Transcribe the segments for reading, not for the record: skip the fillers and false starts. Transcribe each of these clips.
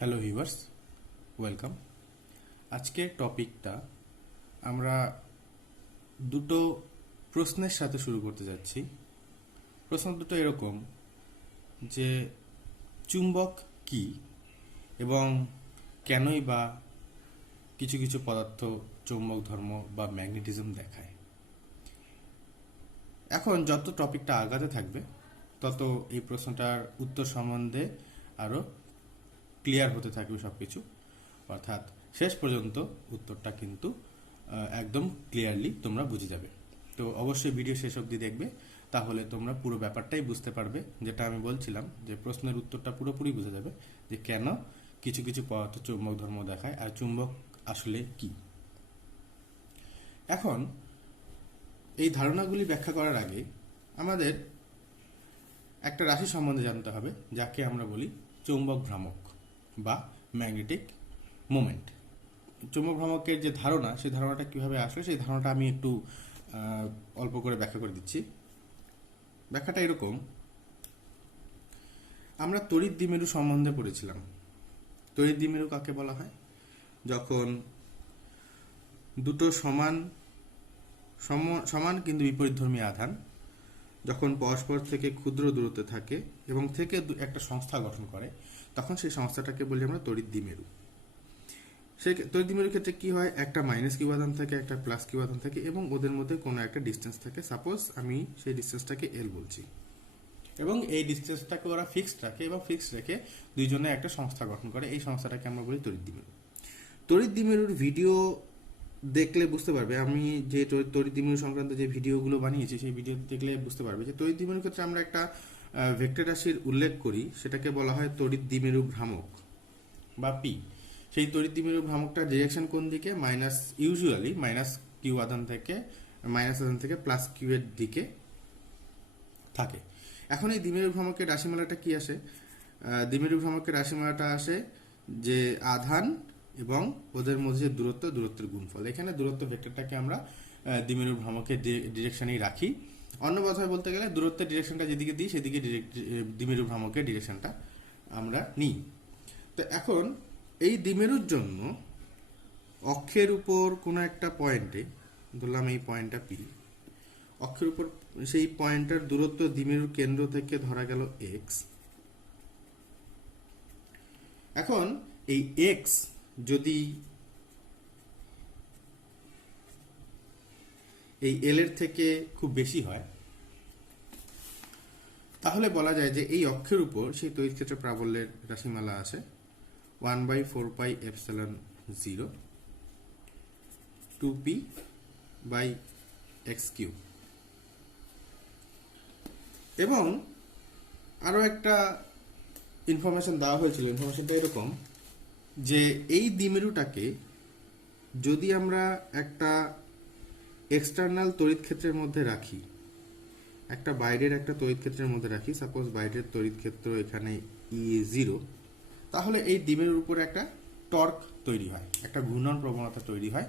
Hello viewers, welcome. আজকের টপিকটা আমরা দুটো প্রশ্নের সাথে শুরু করতে যাচ্ছি। প্রশ্ন দুটো এরকম যে চুম্বক কি এবং কেনই বা কিছু কিছু পদার্থ চৌম্বক ধর্ম বা ম্যাগনেটিজম দেখায়। এখন যত টপিকটা আগাতে থাকবে তত এই প্রশ্নটার উত্তর সম্বন্ধে আরও ক্লিয়ার হতে থাকবে সব কিছু, অর্থাৎ শেষ পর্যন্ত উত্তরটা কিন্তু একদম ক্লিয়ারলি তোমরা বুঝে যাবে। তো অবশ্যই ভিডিও শেষ অবধি দেখবে, তাহলে তোমরা পুরো ব্যাপারটাই বুঝতে পারবে। যেটা আমি বলছিলাম যে প্রশ্নের উত্তরটা পুরোপুরি বুঝে যাবে যে কেন কিছু কিছু পদার্থ চুম্বক ধর্ম দেখায় আর চুম্বক আসলে কি। এখন এই ধারণাগুলি ব্যাখ্যা করার আগে আমাদের একটা রাশি সম্বন্ধে জানতে হবে, যাকে আমরা বলি চৌম্বক ভ্রামক বা ম্যাগনেটিক মোমেন্ট। চৌম্বক ভ্রামকের যে ধারণা, সেই ধারণাটা কিভাবে আসলে সেই ধারণাটা আমি একটু অল্প করে ব্যাখ্যা করে দিচ্ছি। ব্যাখ্যাটা এরকম, আমরা তড়িৎ দ্বিমেরু সম্বন্ধে পড়েছিলাম। তড়িৎ দ্বিমেরু কাকে বলা হয়? যখন দুটো সমান সমান কিন্তু বিপরীতধর্মী আধান যখন পরস্পর থেকে ক্ষুদ্র দূরত্বে থাকে এবং থেকে একটা সংস্থা গঠন করে, তখন সেই সংস্থাটাকে বলি আমরা তড়িৎ দ্বিমেরু। সেই তড়িৎ দ্বিমেরুর ক্ষেত্রে কি হয়, একটা মাইনাস কিউ আধান থাকে, একটা প্লাস কিউ আধান থাকে এবং ওদের মধ্যে কোনো একটা ডিস্টেন্স থাকে। সাপোজ আমি সেই ডিস্টেন্সটাকে এল বলছি এবং এই ডিস্টেন্সটাকে ওরা ফিক্সড রাখে এবং ফিক্সড রেখে দুইজনে একটা সংস্থা গঠন করে। এই সংস্থাটাকে আমরা বলি তড়িৎ দ্বিমেরু। তড়িৎ দ্বিমেরুর ভিডিও দেখলে বুঝতে পারবে, আমি যে তড়িৎ দ্বিমেরু সংক্রান্ত যে ভিডিওগুলো বানিয়েছি সেই ভিডিও দেখলে বুঝতে পারবে যে তড়িৎ দ্বিমেরুর ক্ষেত্রে আমরা একটা ভেক্টর রাশির উল্লেখ করি, সেটাকে বলা হয় তড়িৎ দ্বিমেরু ভ্রামক বা পি। সেই তড়িৎ দ্বিমেরু ভ্রামকটার ডিরেকশন কোন দিকে? ইউজুয়ালি মাইনাস কিউ আধান থেকে প্লাস কিউ এর দিকে থাকে। এখন এই দ্বিমেরু ভ্রামকের রাশিমালাটা কি আসে? দ্বিমেরু ভ্রামকের রাশিমালাটা আসে যে আধান এবং ওদের মধ্যে যে দূরত্বের গুণফল। এখানে দূরত্ব ভেক্টরটাকে আমরা দ্বিমেরু ভ্রামকের ডিরেকশনেই রাখি। অন্য কথায় বলতে গেলে দূরত্বের ডিরেকশনটা যেদিকে দিই সেদিকে দ্বিমেরু ভ্রামকের ডিরেকশনটা আমরা নিই। তো এখন এই দ্বিমেরুর জন্য অক্ষের উপর কোনো একটা পয়েন্টে, ধরলাম এই পয়েন্টটা পি, অক্ষের উপর সেই পয়েন্টটার দূরত্ব দ্বিমেরুর কেন্দ্র থেকে ধরা গেল এক্স। এখন এই এক্স যদি এই এল এর থেকে খুব বেশি হয়, তাহলে বলা যায় যে এই অক্ষের উপর সেই তড়িৎ ক্ষেত্র প্রাবল্যের রাশিমালা আছে 1/4πε0 2p/x3। এবং আরো একটা ইনফরমেশন দেওয়া হয়েছিল। ইনফরমেশনটা এরকম যে এই দ্বিমেরুটাকে যদি আমরা একটা এক্সটার্নাল তড়িৎ ক্ষেত্রের মধ্যে রাখি, একটা বাইরের একটা তড়িৎ ক্ষেত্রের মধ্যে রাখি, সাপোজ বাইরের তড়িৎ ক্ষেত্র এখানে E0, তাহলে এই দ্বিমেরুর উপরে একটা টর্ক তৈরি হয়, একটা ঘূর্ণন প্রবণতা তৈরি হয়।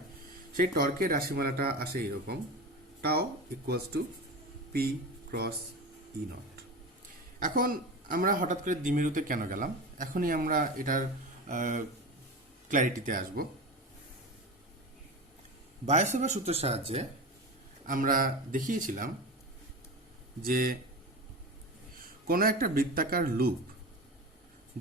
সেই টর্কের রাশিমালাটা আসে এরকম, টাও equals to P cross E not. এখন আমরা হঠাৎ করে দ্বিমেরুতে কেন গেলাম, এখনই আমরা এটার ক্ল্যারিটিতে আসব। বায়োসেভার সূত্রের সাহায্যে আমরা দেখিয়েছিলাম যে কোনো একটা বৃত্তাকার লুপ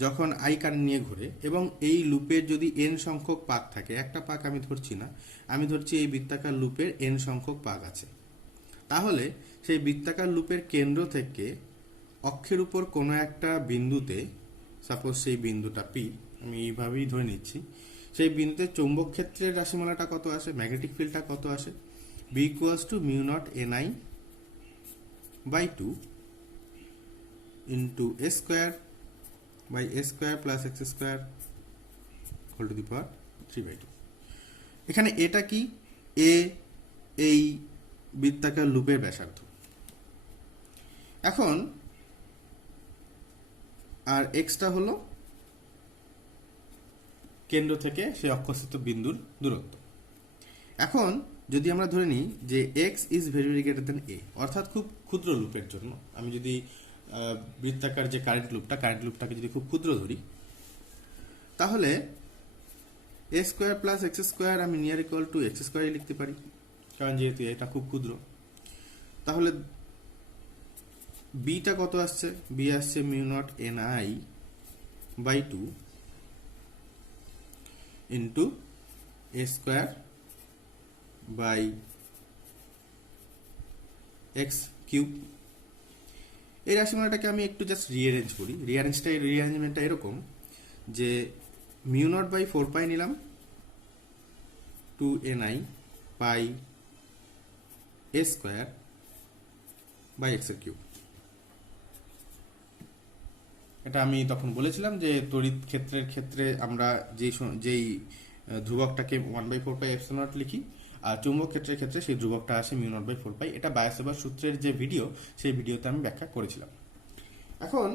যখন আই কারেন্ট নিয়ে ঘোরে এবং এই লুপের যদি এন সংখ্যক পাক থাকে, একটা পাক আমি ধরছি না, আমি ধরছি এই বৃত্তাকার লুপের এন সংখ্যক পাক আছে, তাহলে সেই বৃত্তাকার লুপের কেন্দ্র থেকে অক্ষের উপর কোনো একটা বিন্দুতে, সাপোজ সেই বিন্দুটা পি, আমি এইভাবেই ধরে নিচ্ছি, সেই বিন্দুতে চৌম্বক ক্ষেত্রের রাশিমালাটা কত আসে, ম্যাগনেটিক ফিল্ডটা কত আসে? B equals to μ0 ni/2 into A square by a square plus x square whole to the power 3/2। এখানে এটা কি? এ এই বৃত্তাকার লুপের ব্যাসার্ধ। এখন আর এক্সটা হলো কেন্দ্র থেকে সেই অক্ষস্থিত বিন্দুর দূরত্ব। এখন যদি আমরা ধরে নিই যে x is very very greater than a, অর্থাৎ খুব ক্ষুদ্র লুপের জন্য আমি যদি বৃত্তাকার যে কারেন্ট লুপটাকে যদি খুব ক্ষুদ্র ধরি, তাহলে এ স্কোয়ার প্লাস এক্স স্কোয়ার আমি নিয়ার ইকুয়াল টু এক্স স্কোয়ারই লিখতে পারি, কারণ যেহেতু এটা খুব ক্ষুদ্র। তাহলে বিটা কত আসছে? বি আসছে mu naught N I by 2 into A square by X cube. এই রাশিমালাটাকে আমি একটু জাস্ট রিঅ্যারেঞ্জ করি। রিঅ্যারেঞ্জমেন্টটা এরকম যে মিউ নট বাই 4 পাই নিলাম 2ni pi A square by X এর কিউব। এটা আমি তখন বলেছিলাম যে তড়িৎ ক্ষেত্রের ক্ষেত্রে আমরা যেই ধ্রুবকটাকে 1/4 পাই এপসিলন নট লিখি, আর চৌম্বক ক্ষেত্রের ক্ষেত্রে সেই ধ্রুবকটা আসে মিউ নট বাই 4 পাই। এটা বায়োসাভার্ট সূত্রের যে ভিডিও, সেই ভিডিওতে আমি ব্যাখ্যা করেছিলাম। এখন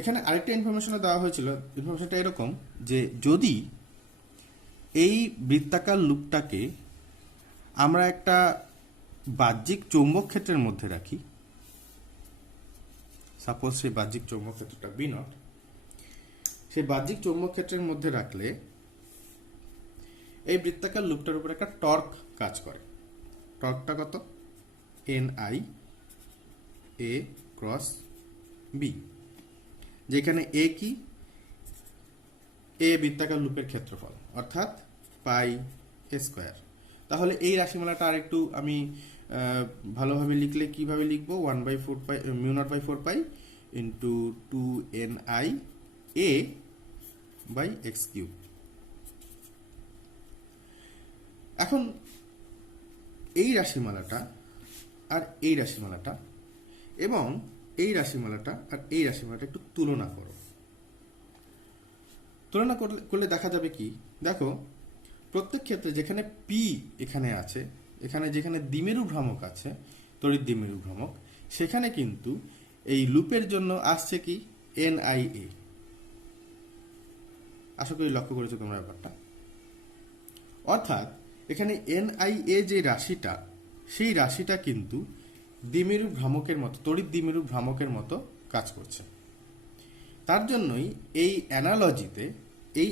এখানে আরেকটা ইনফরমেশন দেওয়া হয়েছিল। ইনফরমেশনটা এরকম যে যদি এই বৃত্তাকার লুপটাকে আমরা একটা বাহ্যিক চৌম্বক ক্ষেত্রের মধ্যে রাখি, সাপোজ সেই বাহ্যিক চৌম্বক ক্ষেত্রটা বি নট, সেই বাহ্যিক চৌম্বক ক্ষেত্রের মধ্যে রাখলে এই বৃত্তাকার লুপটার উপর একটা টর্ক কাজ করে। টর্কটা কত? N I A cross B, যেখানে এ কি? এ বৃত্তাকার লুপের ক্ষেত্রফল, অর্থাৎ পাই এ স্কোয়ার। তাহলে এই রাশিমালাটা আর একটু আমি ভালোভাবে লিখলে কিভাবে লিখবো? 1/4 pi mu naught by 4 pi into 2ni a by X cube. এখন এই রাশিমালাটা আর এই রাশিমালাটা এবং এই রাশিমালাটা আর এই রাশিমালাটা একটু তুলনা করো। তুলনা করলে দেখা যাবে কি? দেখো, প্রত্যেক ক্ষেত্রে যেখানে পি এখানে আছে, এখানে যেখানে দ্বিমেরু ভ্রামক আছে, তড়িৎ দ্বিমেরু ভ্রামক, সেখানে কিন্তু এই লুপের জন্য আসছে কি? N I A. আশা করি লক্ষ্য করেছো তোমরা ব্যাপারটা। অর্থাৎ এখানে এন আই এ যে রাশিটা, সেই রাশিটা কিন্তু দ্বিমেরু ভ্রামকের মতো, তড়িৎ দ্বিমেরু ভ্রামকের মতো কাজ করছে। তার জন্যই এই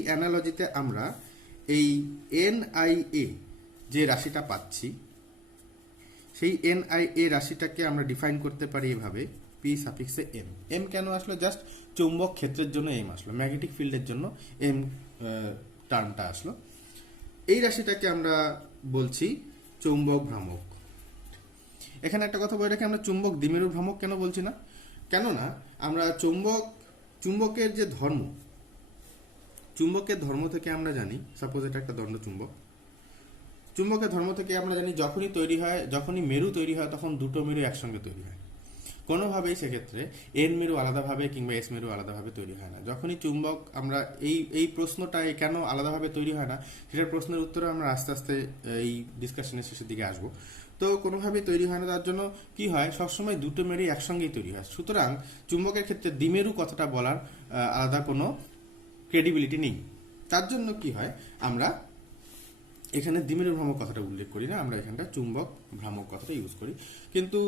অ্যানালজিতে আমরা এই এন আই এ যে রাশিটা পাচ্ছি, সেই এন আই এ রাশিটাকে আমরা ডিফাইন করতে পারি এভাবে, পি সাফিক্সে এম। এম কেন আসলো? জাস্ট চৌম্বক ক্ষেত্রের জন্য এম আসলো, ম্যাগনেটিক ফিল্ডের জন্য এম টার্মটা আসলো। এই রাশিটাকে আমরা বলছি চৌম্বক ভ্রামক। এখানে একটা কথা বলে রাখি, আমরা চুম্বক দ্বিমেরু ভ্রামক কেন বলছি না? কেননা আমরা চুম্বকের যে ধর্ম, চুম্বকের ধর্ম থেকে আমরা জানি, সাপোজ এটা একটা দণ্ড চুম্বক, চুম্বকের ধর্ম থেকে আমরা জানি যখনই মেরু তৈরি হয় তখন দুটো মেরু একসঙ্গে তৈরি হয়। কোনোভাবেই সেক্ষেত্রে এন মেরু আলাদাভাবে কিংবা এস মেরু আলাদাভাবে তৈরি হয় না। যখনই চুম্বক আমরা এই প্রশ্নটা কেন আলাদাভাবে তৈরি হয় না, সেটার প্রশ্নের উত্তরে আমরা আস্তে আস্তে এই ডিসকাশনের শেষের দিকে আসবো। তো কোনোভাবেই তৈরি হয় না, তার জন্য কি হয়, সবসময় দুটো মেরু একসঙ্গেই তৈরি হয়। সুতরাং চুম্বকের ক্ষেত্রে দ্বিমেরু কথাটা বলার আলাদা কোনো ক্রেডিবিলিটি নেই। তার জন্য কি হয়, আমরা এখানে দ্বিমেরু ভ্রামক কথাটা উল্লেখ করি না, আমরা এখানটা চুম্বক ভ্রামক কথাটা ইউজ করি। কিন্তু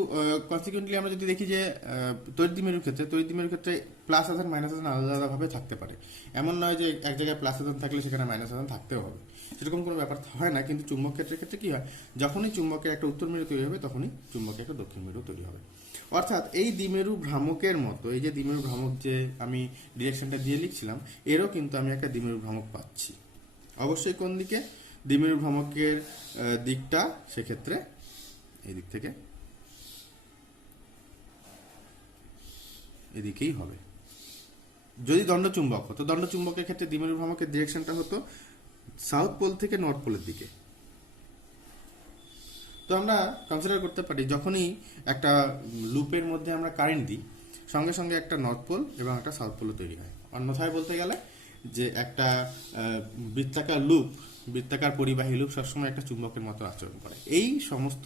কনসিকুয়েন্টলি আমরা যদি দেখি যে তড়িৎ দ্বিমেরুর ক্ষেত্রে প্লাস আধান মাইনাস আধান আলাদা আলাদাভাবে থাকতে পারে। এমন নয় যে এক জায়গায় প্লাস আধান থাকলে সেখানে মাইনাস আধান থাকতেও হবে, সেরকম কোনো ব্যাপার হয় না। কিন্তু চুম্বক ক্ষেত্রে কি হয়, যখনই চুম্বকের একটা উত্তর মেরু তৈরি হবে তখনই চুম্বকের একটা দক্ষিণ মেরু তৈরি হবে। অর্থাৎ এই দ্বিমেরু ভ্রামকের মতো, এই যে দ্বিমেরু ভ্রামক যে আমি ডিরেকশনটা দিয়ে লিখছিলাম, এরও কিন্তু আমি একটা দ্বিমেরু ভ্রামক পাচ্ছি। অবশ্যই কোন দিকে? দ্বিমেরু ভ্রামকের দিকটা সেক্ষেত্রে এই দিক থেকে এদিকেই হবে। যদি দণ্ডচুম্বক হতো, দণ্ডচুম্বকের ক্ষেত্রে দ্বিমেরু ভ্রামকের ডিরেকশনটা হতো সাউথ পোল থেকে নর্থ পোলের দিকে। তো আমরা কনসিডার করতে পারি, যখনই একটা লুপের মধ্যে আমরা কারেন্ট দিই, সঙ্গে সঙ্গে একটা নর্থ পোল এবং একটা সাউথ পোলও তৈরি হয়। অন্যথায় বলতে গেলে যে একটা বৃত্তাকার পরিবাহী লুপ সবসময় একটা চুম্বকের মতো আচরণ করে। এই সমস্ত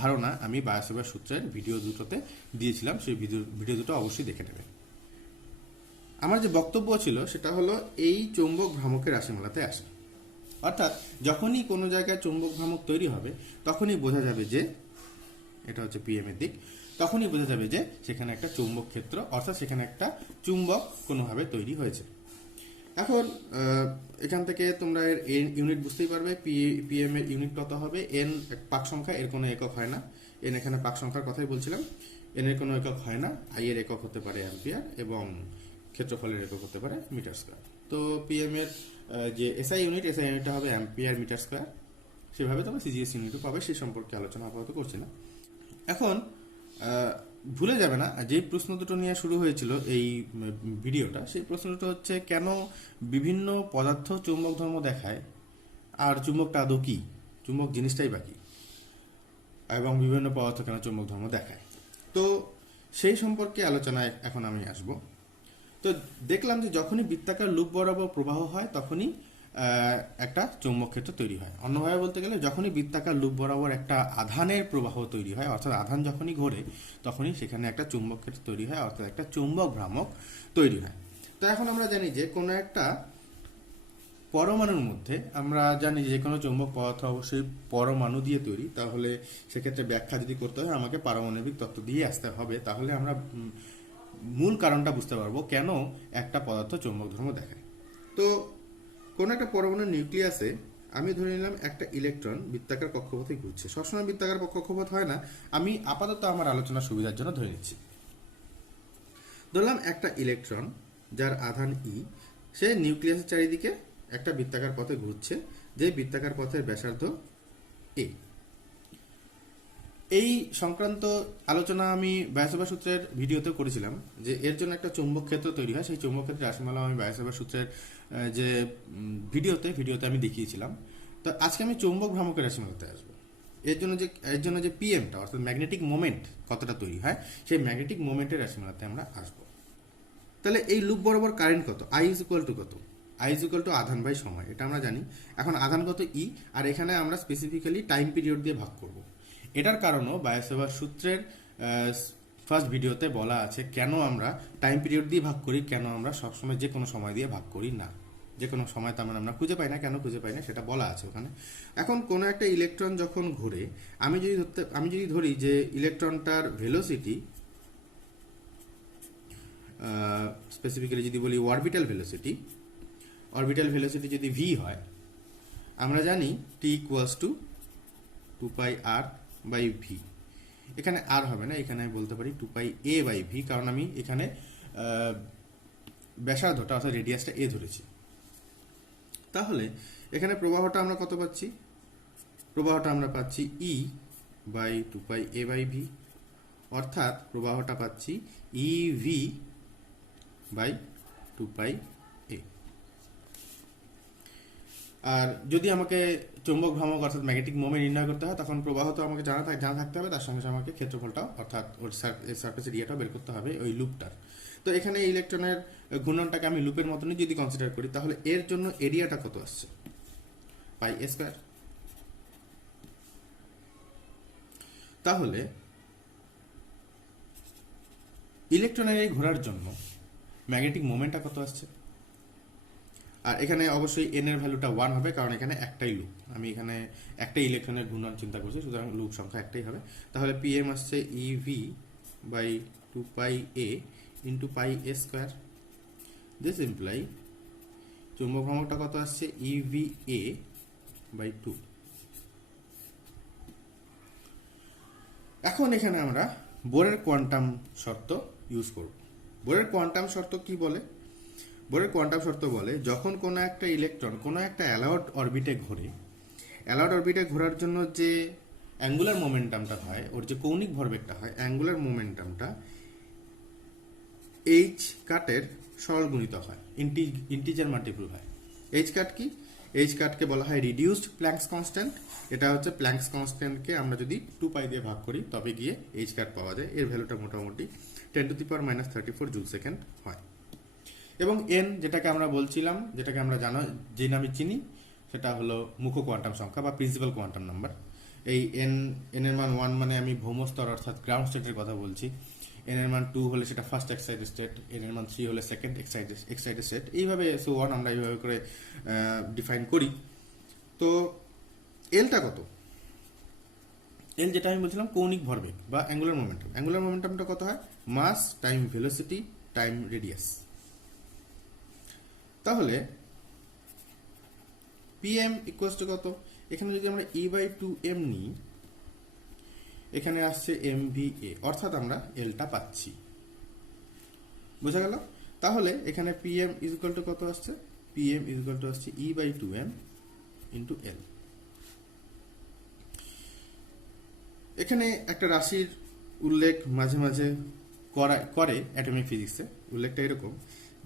ধারণা আমি বায়োসাভার্ট সূত্রের ভিডিও দুটোতে দিয়েছিলাম, সেই ভিডিও দুটো অবশ্যই দেখে নেবেন। আমার যে বক্তব্য ছিল সেটা হলো এই চৌম্বক ভ্রামকের রাশিমালাতে আসে। অর্থাৎ যখনই কোনো জায়গায় চৌম্বক ভ্রামক তৈরি হবে তখনই বোঝা যাবে যে এটা হচ্ছে পিএম এর দিক, তখনই বোঝা যাবে যে সেখানে একটা চৌম্বক ক্ষেত্র, অর্থাৎ সেখানে একটা চুম্বক কোনোভাবে তৈরি হয়েছে। এখন এখান থেকে তোমরা এর ইউনিট বুঝতেই পারবে। পিএম এর ইউনিট কত হবে। এন পাক সংখ্যা, এর কোনো একক হয় না। এন এখানে পাক সংখ্যার কথাই বলছিলাম। এন এর কোনো একক হয় না। আই এর একক হতে পারে অ্যাম্পিয়ার এবং ক্ষেত্রফলের একক হতে পারে মিটার স্কয়ার। তো পিএম এর যে এসআই ইউনিটটা হবে অ্যাম্পিয়ার মিটার স্কয়ার। সেভাবে তোমরা সিজিএস ইউনিটও পাবে, সেই সম্পর্কে আলোচনা আপাতত করছি না। এখন ভুলে যাবে না, যে প্রশ্ন দুটো নিয়ে শুরু হয়েছিল এই ভিডিওটা, সেই প্রশ্ন দুটো হচ্ছে কেন বিভিন্ন পদার্থ চুম্বক ধর্ম দেখায় আর চুম্বকটা আদৌ কি, চুম্বক জিনিসটাই বাকি, এবং বিভিন্ন পদার্থ কেন চুম্বক ধর্ম দেখায়। তো সেই সম্পর্কে আলোচনায় এখন আমি আসব। তো দেখলাম যে যখনই বৃত্তাকার লুপ বরাবর প্রবাহ হয় তখনই একটা চৌম্বক ক্ষেত্র তৈরি হয়। অন্যভাবে বলতে গেলে যখনই বৃত্তাকার লুপ বরাবর একটা আধানের প্রবাহ তৈরি হয়, অর্থাৎ আধান যখনই ঘোরে তখনই সেখানে একটা চুম্বক ক্ষেত্র তৈরি হয়, অর্থাৎ একটা চৌম্বক ভ্রামক তৈরি হয়। তো এখন আমরা জানি যে কোনো একটা পরমাণুর মধ্যে, আমরা জানি যে কোনো চৌম্বক পদার্থ অবশ্যই পরমাণু দিয়ে তৈরি। তাহলে সেক্ষেত্রে ব্যাখ্যা যদি করতে হয় আমাকে পারমাণবিক তত্ত্ব দিয়ে আসতে হবে। তাহলে আমরা মূল কারণটা বুঝতে পারবো কেন একটা পদার্থ চৌম্বক ধর্ম দেখায়। তো কোন একটা পরমাণুর নিউক্লিয়াসে আমি ধরে নিলাম একটা ইলেকট্রন বৃত্তাকার কক্ষপথে ঘুরছে। সবসময় বৃত্তাকার কক্ষপথ হয় না, আমি আপাতত আমার আলোচনার সুবিধার জন্য ধরে নিচ্ছি। ধরলাম একটা ইলেকট্রন যার আধান ই, সে নিউক্লিয়াসের চারিদিকে একটা বৃত্তাকার পথে ঘুরছে, যে বৃত্তাকার পথের ব্যাসার্ধ এ। এই সংক্রান্ত আলোচনা আমি বায়োসাভার সূত্রের ভিডিওতে করেছিলাম, যে এর জন্য একটা চৌম্বক ক্ষেত্র তৈরি হয়। সেই চৌম্বক ক্ষেত্রের রাশিমালা আমি বায়োসাভার সূত্রের যে ভিডিওতে আমি দেখিয়েছিলাম। তো আজকে আমি চৌম্বক ভ্রামকের রাশিমালাতে আসবো। এর জন্য যে পিএমটা, অর্থাৎ ম্যাগনেটিক মোমেন্ট কতটা তৈরি হয়, সেই ম্যাগনেটিক মোমেন্টের রাশিমালাতে আমরা আসবো। তাহলে এই লুপ বরাবর কারেন্ট কত, আই ইজ ইকুয়াল টু কত, আই ইজ ইকুয়াল টু আধান বাই সময়, এটা আমরা জানি। এখন আধান কত ই, আর এখানে আমরা স্পেসিফিক্যালি টাইম পিরিয়ড দিয়ে ভাগ করব। এটার কারণও বায়োসাভার সূত্রের ফার্স্ট ভিডিওতে বলা আছে কেন আমরা টাইম পিরিয়ড দিয়ে ভাগ করি, কেন আমরা সবসময় যে কোনো সময় দিয়ে ভাগ করি না। যে কোনো সময় তার মানে আমরা খুঁজে পাই না, কেন খুঁজে পাই না সেটা বলা আছে ওখানে। এখন কোনো একটা ইলেকট্রন যখন ঘুরে, আমি যদি ধরি যে ইলেকট্রনটার ভেলোসিটি, স্পেসিফিক্যালি যদি বলি অরবিটাল ভেলোসিটি যদি ভি হয়, আমরা জানি টি ইকুয়ালস টু 2πr/v। এখানে আর হবে না, এখানে আমি বলতে পারি 2πa/v, কারণ আমি এখানে ব্যাসার্ধটা অর্থাৎ রেডিয়াসটা এ ধরেছি। তাহলে এখানে প্রবাহটা আমরা কত পাচ্ছি, প্রবাহটা আমরা পাচ্ছি e/2πa/v, অর্থাৎ প্রবাহটা পাচ্ছি ev/2πa। আর যদি আমাকে চৌম্বক ভ্রামক অর্থাৎ ম্যাগনেটিক মোমেন্ট নির্ণয় করতে হয়, তখন প্রবাহ তো আমাকে জানা থাকতে হবে, তার সঙ্গে সঙ্গে আমাকে ক্ষেত্রফলটাও অর্থাৎ ওর সারফেস এরিয়াটাও বের করতে হবে ওই লুপটার। তো এখানে ইলেকট্রনের ঘূর্ণনটাকে আমি লুপের মতনই যদি কনসিডার করি, তাহলে এর জন্য এরিয়াটা কত আসছে, πa²। তাহলে ইলেকট্রনের এই ঘোরার জন্য ম্যাগনেটিক মোমেন্টটা কত আসছে, আর এখানে অবশ্যই এন এর ভ্যালুটা 1 হবে, কারণ এখানে একটাই লুপ, আমি এখানে একটাই ইলেকট্রনের ঘূর্ণন চিন্তা করছি, সুতরাং লুপ সংখ্যা একটাই হবে। তাহলে পিএম আসছে ev/2πa into πa²। This imply চুম্বক ভ্রামকটা কত আসছে, EVA/2। এখন এখানে আমরা বোরের কোয়ান্টাম শর্ত ইউজ করব। বোরের কোয়ান্টাম শর্ত কি বলে, বোরের কোয়ান্টাম শর্ত বলে যখন কোনো একটা ইলেকট্রন কোনো একটা অ্যালাউড অরবিটে ঘোরে, অ্যালাউড অরবিটে ঘোরার জন্য যে অ্যাঙ্গুলার মোমেন্টামটা হয়, ওর যে কৌণিক ভরবেগটা হয়, অ্যাঙ্গুলার মোমেন্টামটা এইচ কাটের সরল গুণিত হয়, ইন্টিজার মাল্টিপল হয়। এইচ কাট কি, এইচ কাটকে বলা হয় রিডিউসড প্ল্যাঙ্কস কনস্ট্যান্ট। এটা হচ্ছে প্ল্যাঙ্কস কনস্ট্যান্টকে আমরা যদি 2π দিয়ে ভাগ করি তবে গিয়ে এইচ কাট পাওয়া যায়। এর ভ্যালুটা মোটামুটি 10⁻³ জুল সেকেন্ড হয়। এবং এন, যেটাকে আমরা বলছিলাম, যেটাকে আমরা যে নামে চিনি, সেটা হলো মুখ্য কোয়ান্টাম সংখ্যা বা প্রিন্সিপাল কোয়ান্টাম নাম্বার। এই এন এর মান 1 মানে আমি ভৌমস্তর অর্থাৎ গ্রাউন্ড স্টেটের কথা বলছি। এন এর মান 2 হলে সেটা ফার্স্ট এক্সাইটেড স্টেট, এন এর মান 3 হলে সেকেন্ড এক্সাইটেড স্টেট, এইভাবে সো অন আমরা এইভাবে করে ডিফাইন করি। তো এলটা কত, এল যেটা আমি বলছিলাম কৌণিক ভরবেগ বা অ্যাঙ্গুলার মোমেন্টাম, অ্যাঙ্গুলার মোমেন্টামটা কত হয়, মাস টাইম ভেলোসিটি টাইম রেডিয়াস। তাহলে পিএম ইকুয়ালস টু কত, এখানে যদি আমরা E/2m নিই, এখানে আসছে MVA, অর্থাৎ আমরা এলটা পাচ্ছি। বোঝা গেল? তাহলে এখানে পিএম ইজ ইকুয়াল টু কত আসছে, পিএম ইজ ইকুয়াল টু আসছে E/2m ইন্টু এল। এখানে একটা রাশির উল্লেখ মাঝে মাঝে করে অ্যাটমিক ফিজিক্সে। উল্লেখটা এরকম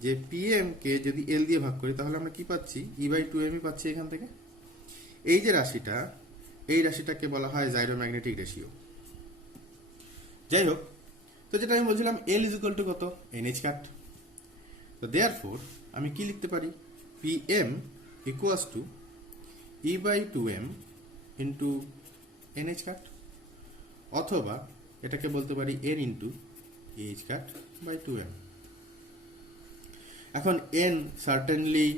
যে পিএম কে যদি এল দিয়ে ভাগ করি তাহলে আমরা কি পাচ্ছি, E/2m পাচ্ছি এখান থেকে। এই যে রাশিটা, এই রাশিটাকে বলা হয় জাইরোম্যাগনেটিক রেশিও। যাই হোক, তো যেটা আমি বলছিলাম এল ইজ ইকুয়াল টু কত, NH কাট। তো দেয়ারফোর আমি কি লিখতে পারি, PM equals to E/2m into NH cut, অথবা এটাকে বলতে পারি n into H cut by 2m। এখন n certainly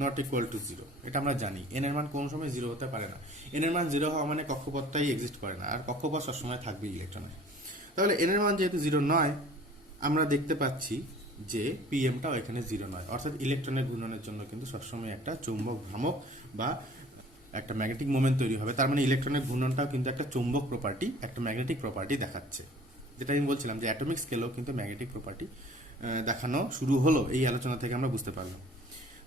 not equal to 0, এটা আমরা জানি। n এর মান কোন সময় 0 হতে পারে না। n এর মান 0 হওয়া মানে কক্ষপথটাই এক্সিস্ট করে না, আর কক্ষপথ সবসময় থাকবে ইলেকট্রনের। তাহলে n এর মান যেহেতু 0 নয়, আমরা দেখতে পাচ্ছি যে পিএমটাও এখানে 0 নয়, অর্থাৎ ইলেকট্রনের ঘূর্ণনের জন্য কিন্তু সবসময় একটা চৌম্বক ভ্রামক বা একটা ম্যাগনেটিক মোমেন্ট তৈরি হবে। তার মানে ইলেকট্রনের ঘূর্ণনটাও কিন্তু একটা চৌম্বক প্রপার্টি, একটা ম্যাগনেটিক প্রপার্টি দেখাচ্ছে। যেটা আমি বলছিলাম যে অ্যাটমিক স্কেলেও কিন্তু ম্যাগনেটিক প্রপার্টি দেখানো শুরু হলো, এই আলোচনা থেকে আমরা বুঝতে পারলাম।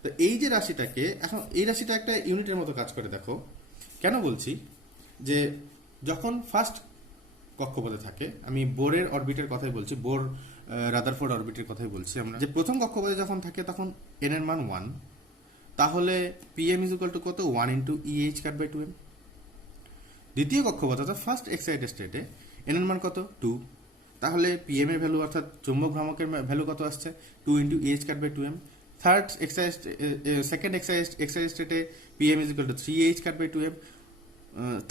তো এই যে রাশিটাকে, এখন এই রাশিটা একটা ইউনিটের মতো কাজ করে। দেখো কেন বলছি, যে যখন ফার্স্ট কক্ষপথে থাকে, আমি বোরের অরবিটের কথাই বলছি, বোর রাদারফোর্ড অরবিটের কথাই বলছি আমরা, যে প্রথম কক্ষপথে যখন থাকে তখন n এর মান 1, তাহলে পিএম ইজ ইকুয়াল টু কত, 1 into EH cut by 2m। দ্বিতীয় কক্ষপথ অর্থাৎ ফার্স্ট এক্সাইটেড স্টেটে n এর মান কত, 2, তাহলে পিএম এর ভ্যালু অর্থাৎ চৌম্বক ভ্রামকের ভ্যালু কত আসছে, 2 into EH cut by 2m। Second excited স্টেটে PM is equal to 3EH cut by 2m।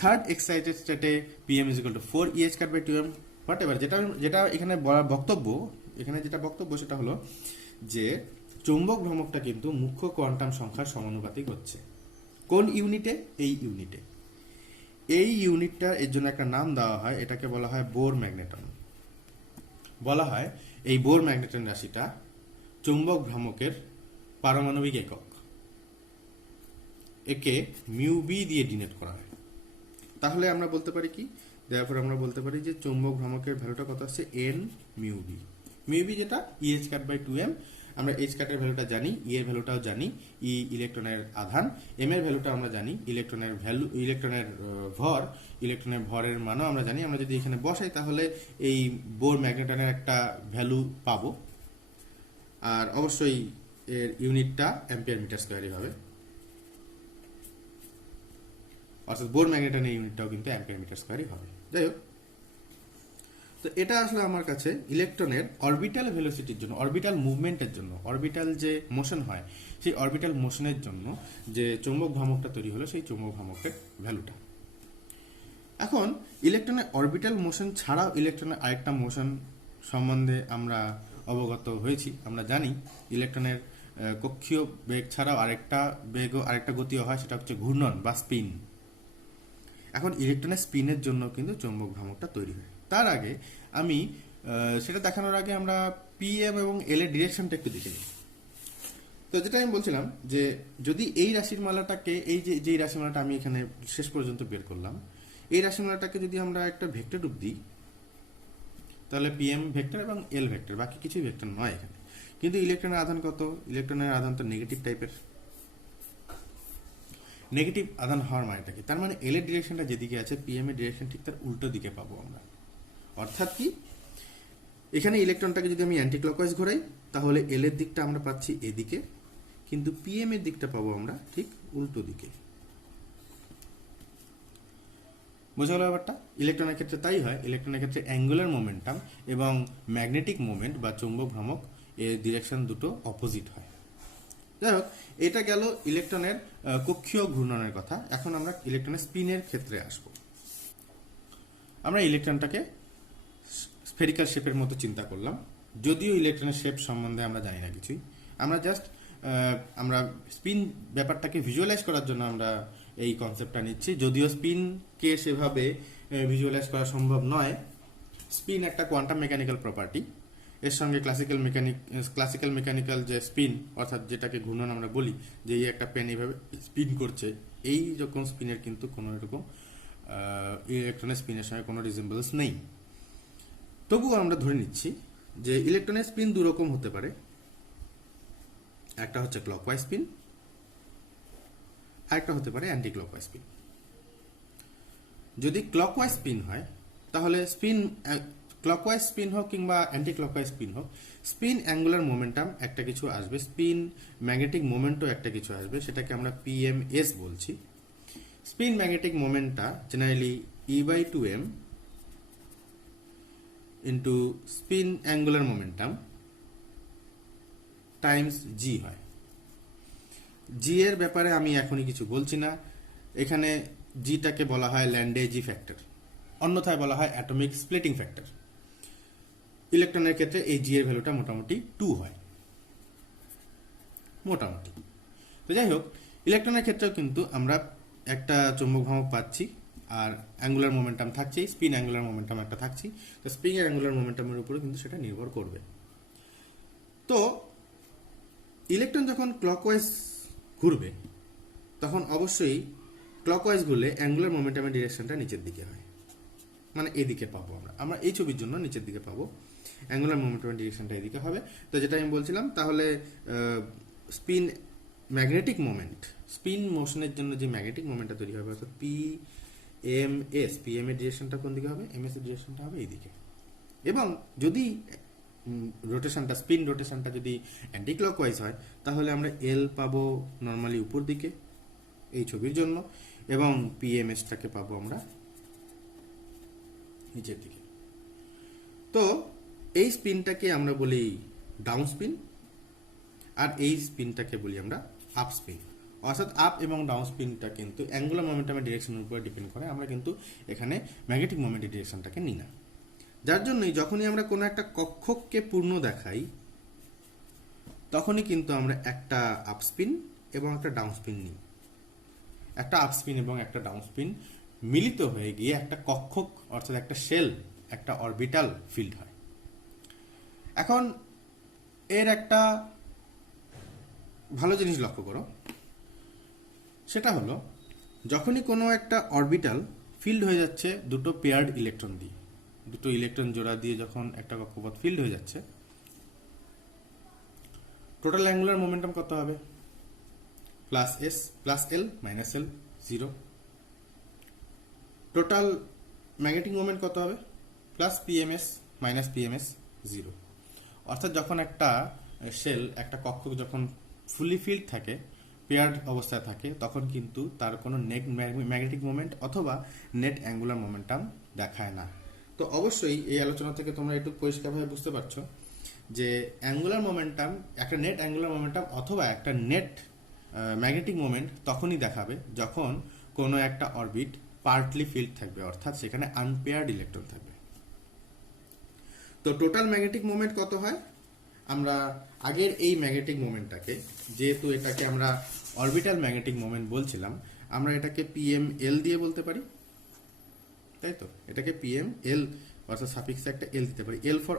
Third excited স্টেটে PM is equal to 4EH cut by 2m। Whatever, যেটা এখানে বক্তব্য, এখানে যেটা বক্তব্য সেটা হলো যে চৌম্বক ভ্রামকটা কিন্তু মুখ্য কোয়ান্টাম সংখ্যার সমানুপাতিক হচ্ছে। কোন ইউনিটে, এই ইউনিটে। এই ইউনিটটা এর জন্য একটা নাম দেওয়া হয়, এটাকে বলা হয় বোর ম্যাগনেটন। বলা হয় এই বোর ম্যাগনেটন রাশিটা চৌম্বক ভ্রামকের পারমাণবিক একক, একে মিউ বি দিয়ে ডিনোট করা হয়। তাহলে আমরা বলতে পারি কি, তারপর আমরা বলতে পারি যে চৌম্বক ভ্রামকের ভ্যালুটা কত আছে, n mu B. Mu B যেটা EH কাট বাই 2m। আমরা এইচ কাটের ভ্যালুটা জানি, ই এর ভ্যালুটাও জানি, ই ইলেকট্রনের আধান, এম এর ভ্যালুটা আমরা জানি, ইলেকট্রনের ভ্যালু, ইলেকট্রনের ভর, ইলেকট্রনের ভরের মানও আমরা জানি। আমরা যদি এখানে বসাই তাহলে এই বোর ম্যাগনেটনের একটা ভ্যালু পাবো, আর অবশ্যই এর ইউনিটটা অ্যাম্পিয়ার মিটার স্কয়ারই হবে, অর্থাৎ বোর ম্যাগনেটনের ইউনিটটাও কিন্তু অ্যাম্পিয়ার মিটার স্কয়ারই হবে। যাই হোক, তো এটা আসলে আমার কাছে ইলেকট্রনের অরবিটাল ভেলোসিটির জন্য, অরবিটাল মুভমেন্টের জন্য, অরবিটাল যে মোশন হয় সেই অরবিটাল মোশনের জন্য যে চৌম্বক ভ্রামকটা তৈরি হলো সেই চৌম্বক ভ্রামকের ভ্যালুটা। এখন ইলেকট্রনের অরবিটাল মোশন ছাড়াও ইলেকট্রনের আরেকটা মোশন সম্বন্ধে আমরা অবগত হয়েছি। আমরা জানি ইলেকট্রনের কক্ষীয় বেগ ছাড়াও আরেকটা বেগ, আরেকটা গতিও হয়, সেটা হচ্ছে ঘূর্ণন বা স্পিন। এখন ইলেকট্রনের স্পিনের জন্য কিন্তু চৌম্বক ভ্রামকটা তৈরি হয়। তার আগে আমি সেটা দেখানোর আগে আমরা পিএম এবং এল এর ডিরেকশনটা একটু দেখে নিই। তো যেটা আমি বলছিলাম যে যদি এই রাশির মালাটাকে, এই যে রাশিমালাটা আমি এখানে শেষ পর্যন্ত বের করলাম, এই রাশিমালাটাকে যদি আমরা একটা ভেক্টর রূপ দিই তাহলে পিএম ভেক্টর এবং এল ভেক্টর, বাকি কিছুই ভেক্টর নয় এখানে। কিন্তু ইলেকট্রনের আধান কত, ইলেকট্রনের আধান তো নেগেটিভ টাইপের। নেগেটিভ আধান হওয়ার মানেটা কি, তার মানে এল এর ডিরেকশনটা যেদিকে আছে পিএম এর ডিরেকশন ঠিক তার উল্টো দিকে পাবো আমরা। অর্থাৎ কি, এখানে ইলেকট্রনটাকে যদি আমি অ্যান্টি ক্লকওয়াইজ ঘোরাই তাহলে এল এর দিকটা আমরা পাচ্ছি এদিকে, কিন্তু পিএম এর দিকটা পাবো আমরা ঠিক উল্টো দিকে। বোঝা গেল ব্যাপারটা? ইলেকট্রনের ক্ষেত্রে তাই হয়। ইলেকট্রনের ক্ষেত্রে অ্যাঙ্গুলার মোমেন্টাম এবং ম্যাগনেটিক মোমেন্ট বা চৌম্বক ভ্রামক এর ডিরেকশন দুটো অপোজিট হয়। যাই হোক, এটা গেল ইলেকট্রনের কক্ষীয় ঘূর্ণনের কথা। এখন আমরা ইলেকট্রনের স্পিনের ক্ষেত্রে আসব। আমরা ইলেকট্রনটাকে স্ফেরিক্যাল শেপের মতো চিন্তা করলাম, যদিও ইলেকট্রনের শেপ সম্বন্ধে আমরা জানি না কিছুই। আমরা জাস্ট আমরা স্পিন ব্যাপারটাকে ভিজুয়ালাইজ করার জন্য আমরা এই কনসেপ্টটা নিচ্ছি, যদিও স্পিনকে সেভাবে ভিজুয়ালাইজ করা সম্ভব নয়। স্পিন একটা কোয়ান্টাম মেকানিক্যাল প্রপার্টি, এর সঙ্গে ক্লাসিক্যাল মেকানিক্যাল যে স্পিন, অর্থাৎ যেটাকে ঘূর্ণন আমরা বলি, যে এই একটা পেন এইভাবে স্পিন করছে, এই রকম স্পিনের কিন্তু কোনো এরকম ইলেকট্রনের স্পিনের সঙ্গে কোনো রিজেম্বলেন্স নেই। তবুও আমরা ধরে নিচ্ছি যে ইলেকট্রনের স্পিন দুরকম হতে পারে, একটা হচ্ছে ক্লকওয়াইজ স্পিন, আরেকটা হতে পারে অ্যান্টি ক্লকওয়াইজ স্পিন। যদি ক্লকওয়াইজ স্পিন হয় তাহলে ক্লকওয়াইজ স্পিন হোক কিংবা অ্যান্টি ক্লকওয়াইজ স্পিন হোক, স্পিন অ্যাঙ্গুলার মোমেন্টাম একটা কিছু আসবে, স্পিন ম্যাগনেটিক মোমেন্টও একটা কিছু আসবে, সেটাকে আমরা পিএমএস বলছি। স্পিন ম্যাগনেটিক মোমেন্টটা generally E/2m into spin angular momentum times g হয়। জি এর ব্যাপারে আমি এখনই কিছু বলছি না, এখানে জিটাকে বলা হয় ল্যান্ডে জি ফ্যাক্টর, অন্যথায় বলা হয় অ্যাটমিক স্প্লিটিং ফ্যাক্টর। ইলেকট্রনের ক্ষেত্রে এই জি এর ভ্যালুটা মোটামুটি 2 হয়, মোটামুটি। তো যাই হোক, ইলেকট্রনের ক্ষেত্রেও কিন্তু আমরা একটা চৌম্বক ভ্রামক পাচ্ছি, আর অ্যাঙ্গুলার মোমেন্টাম থাকছেই, স্পিন অ্যাঙ্গুলার মোমেন্টাম একটা থাকছি। তো স্পিন অ্যাঙ্গুলার মোমেন্টামের উপরে কিন্তু সেটা নির্ভর করবে। তো ইলেকট্রন যখন ক্লকওয়াইজ ঘুরবে তখন অবশ্যই ক্লকওয়াইজ ঘুরলে অ্যাঙ্গুলার মোমেন্টামের ডিরেকশনটা নিচের দিকে হয়, মানে এদিকে পাবো আমরা এই ছবির জন্য নিচের দিকে পাবো, অ্যাঙ্গুলার মোমেন্টামের ডিরেকশনটা এদিকে হবে। তো যেটা আমি বলছিলাম, তাহলে স্পিন ম্যাগনেটিক মোমেন্ট, স্পিন মোশনের জন্য যে ম্যাগনেটিক মোমেন্টটা তৈরি হবে, অর্থাৎ পিএম এর ডিরেকশনটা কোন দিকে হবে, এমএস এর ডিরেকশনটা হবে এইদিকে। এবং যদি রোটেশনটা, স্পিন রোটেশনটা যদি অ্যান্টি ক্লকওয়াইজ হয়, তাহলে আমরা এল পাবো নর্মালি উপর দিকে এই ছবির জন্য, এবং পিএমএসটাকে পাবো আমরা নিচের দিকে। তো এই স্পিনটাকে আমরা বলি ডাউন স্পিন, আর এই স্পিনটাকে বলি আমরা আপ স্পিন। অর্থাৎ আপ এবং ডাউন স্পিনটা কিন্তু অ্যাঙ্গুলার মোমেন্টামের ডিরেকশনের উপরে ডিপেন্ড করে, আমরা কিন্তু এখানে ম্যাগনেটিক মোমেন্টের ডিরেকশনটাকে নিই না। যার জন্যই যখনই আমরা কোনো একটা কক্ষককে পূর্ণ দেখাই, তখনই কিন্তু আমরা একটা আপ স্পিন এবং একটা ডাউন স্পিন নিই। একটা আপ স্পিন এবং একটা ডাউন স্পিন মিলিত হয়ে গিয়ে একটা কক্ষক, অর্থাৎ একটা শেল, একটা অরবিটাল ফিল্ড হয়। এখন এর একটা ভালো জিনিস লক্ষ্য করো, সেটা হলো যখনই কোনো একটা অরবিটাল ফিল্ড হয়ে যাচ্ছে দুটো পেয়ার্ড ইলেকট্রন দিয়ে, দুটো ইলেকট্রন জোড়া দিয়ে যখন একটা কক্ষপথ ফিল্ড হয়ে যাচ্ছে, টোটাল অ্যাঙ্গুলার মোমেন্টাম কত হবে? Plus L minus L 0। Total magnetic moment কত হবে? Plus PMS minus PMS 0। অর্থাৎ যখন একটা শেল, একটা কক্ষক যখন ফুলি ফিল্ড থাকে, পেয়ার্ড অবস্থায় থাকে, তখন কিন্তু তার কোনো নেট ম্যাগনেটিক মোমেন্ট অথবা নেট অ্যাঙ্গুলার মোমেন্টাম দেখায় না। তো অবশ্যই এই আলোচনা থেকে তোমরা একটু পরিষ্কারভাবে বুঝতে পারছো যে অ্যাঙ্গুলার মোমেন্টাম, একটা নেট অ্যাঙ্গুলার মোমেন্টাম অথবা একটা নেট ম্যাগনেটিক মোমেন্ট তখনই দেখাবে যখন কোনো একটা অরবিট পার্টলি ফিল্ড থাকবে, অর্থাৎ সেখানে আনপেয়ার্ড ইলেকট্রন থাকবে। তো টোটাল ম্যাগনেটিক মোমেন্ট কত হয়? আমরা আগের এই ম্যাগনেটিক মোমেন্টটাকে, যেহেতু এটাকে আমরা অরবিটাল ম্যাগনেটিক মোমেন্ট বলছিলাম, আমরা এটাকে পিএমএল দিয়ে বলতে পারি, তাই তো? এটাকে পিএমএল অর্থাৎ সাফিক্সে একটা এল দিতে পারি। L for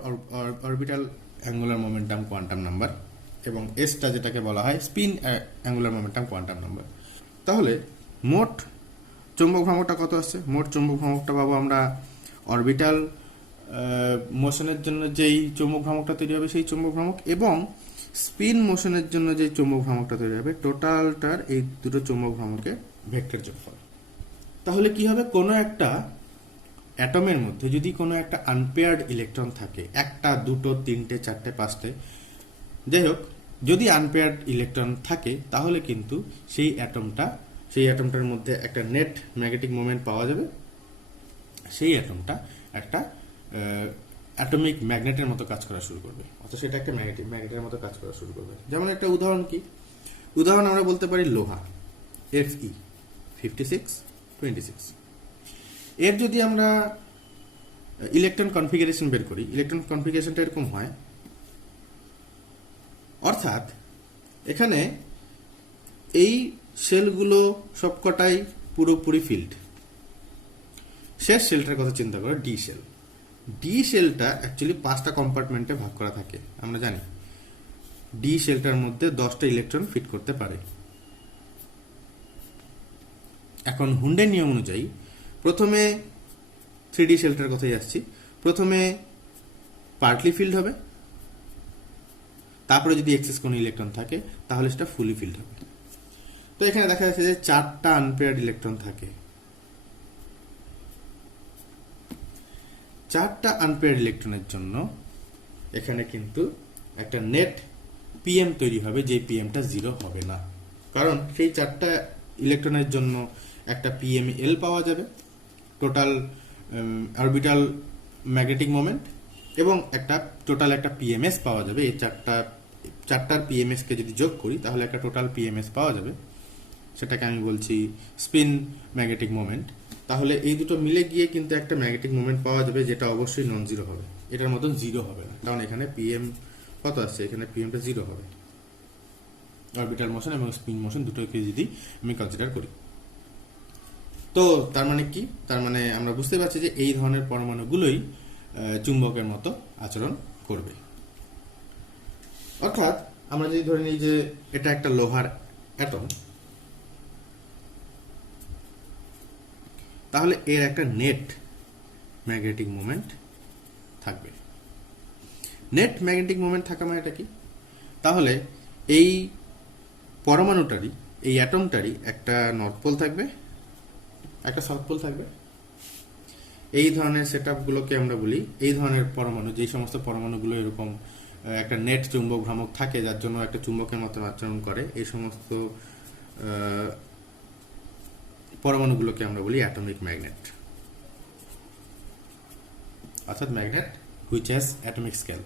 orbital angular momentum quantum number, এবং এসটা যেটাকে বলা হয় spin angular momentum quantum number. তাহলে মোট চৌম্বক ভ্রামকটা কত আসছে? মোট চৌম্বক ভ্রামকটা পাবো আমরা অরবিটাল মোশনের জন্য যেই চৌম্বক ভ্রামকটা তৈরি হবে সেই চৌম্বক ভ্রামক, এবং স্পিন মোশনের জন্য যে চৌম্বক ভ্রামকটা তৈরি হবে, টোটালটার এই দুটো চৌম্বক ভ্রামকের ভেক্টর যোগফল। তাহলে কি হবে? কোনো একটা অ্যাটমের মধ্যে যদি কোনো একটা আনপেয়ার্ড ইলেকট্রন থাকে, একটা, দুটো, তিনটে, চারটে, পাঁচটে, যাই হোক, যদি আনপেয়ার্ড ইলেকট্রন থাকে তাহলে কিন্তু সেই অ্যাটমটার মধ্যে একটা নেট ম্যাগনেটিক মোমেন্ট পাওয়া যাবে। সেই অ্যাটমটা একটা অ্যাটমিক ম্যাগনেটের মতো কাজ করা শুরু করবে, অর্থাৎ সেটা একটা ম্যাগনেটের মতো কাজ করা শুরু করবে। যেমন একটা উদাহরণ কি? উদাহরণ আমরা বলতে পারি লোহা, Fe 5626। এর যদি আমরা ইলেকট্রন কনফিগারেশন বের করি, ইলেকট্রন কনফিগারেশনটা এরকম হয়, অর্থাৎ এখানে এই শেলগুলো সবকটাই পুরোপুরি ফিল্ড। শেষ শেলটার কথা চিন্তা করো, ডি শেল। ডি শেলটা অ্যাকচুয়ালি 5টা কম্পার্টমেন্টে ভাগ করা থাকে, আমরা জানি। ডি শেলটার মধ্যে 10টা ইলেকট্রন ফিট করতে পারে। এখন হুন্ডের নিয়ম অনুযায়ী প্রথমে 3D শেলটার কথাই আসছি, প্রথমে পার্টলি ফিল্ড হবে, তারপরে যদি এক্সেস কোনো ইলেকট্রন থাকে তাহলে সেটা ফুলি ফিল্ড হবে। তো এখানে দেখা যাচ্ছে যে 4টা আনপেয়ার্ড ইলেকট্রন থাকে। 4টা আনপেয়ার্ড ইলেকট্রনের জন্য এখানে কিন্তু একটা নেট পিএম তৈরি হবে, যে পিএমটা 0 হবে না, কারণ সেই 4টা ইলেকট্রনের জন্য একটা পিএমএল পাওয়া যাবে, টোটাল অরবিটাল ম্যাগনেটিক মোমেন্ট, এবং টোটাল একটা পিএমএস পাওয়া যাবে। এই চারটার পিএমএস কে যদি যোগ করি তাহলে একটা টোটাল পিএমএস পাওয়া যাবে, সেটাকে আমি বলছি স্পিন ম্যাগনেটিক মোমেন্ট। তাহলে এই দুটো মিলে গিয়ে কিন্তু একটা ম্যাগনেটিক মোমেন্ট পাওয়া যাবে, যেটা অবশ্যই নন জিরো হবে, এটার মতন 0 হবে না, কারণ এখানে পিএম কত আসছে, এখানে পিএমটা 0 হবে। অরবিটাল মোশন এবং স্পিন মোশন দুটোকে যদি আমি কনসিডার করি, তো তার মানে কি, তার মানে আমরা বুঝতে পারছি যে এই ধরনের পরমাণুগুলোই চুম্বকের মতো আচরণ করবে। অর্থাৎ আমরা যদি ধরে নিই যে এটা একটা লোহার অ্যাটম, তাহলে এর একটা নেট ম্যাগনেটিক মোমেন্ট থাকবে। নেট ম্যাগনেটিক মোমেন্ট থাকা মানে এটা কি, তাহলে এই পরমাণুটারই, এই অ্যাটমটারই একটা নর্থ পোল থাকবে, একটা সাউথ পোল থাকবে। এই ধরনের সেটআপগুলোকে আমরা বলি, এই ধরনের পরমাণু, যে সমস্ত পরমাণুগুলো এরকম একটা নেট চুম্বক ভ্রামক থাকে যার জন্য একটা চুম্বকের মতো আচরণ করে, এই সমস্ত পরমাণুগুলোকে আমরা বলি অ্যাটমিক ম্যাগনেট, অর্থাৎ magnet which has atomic scale.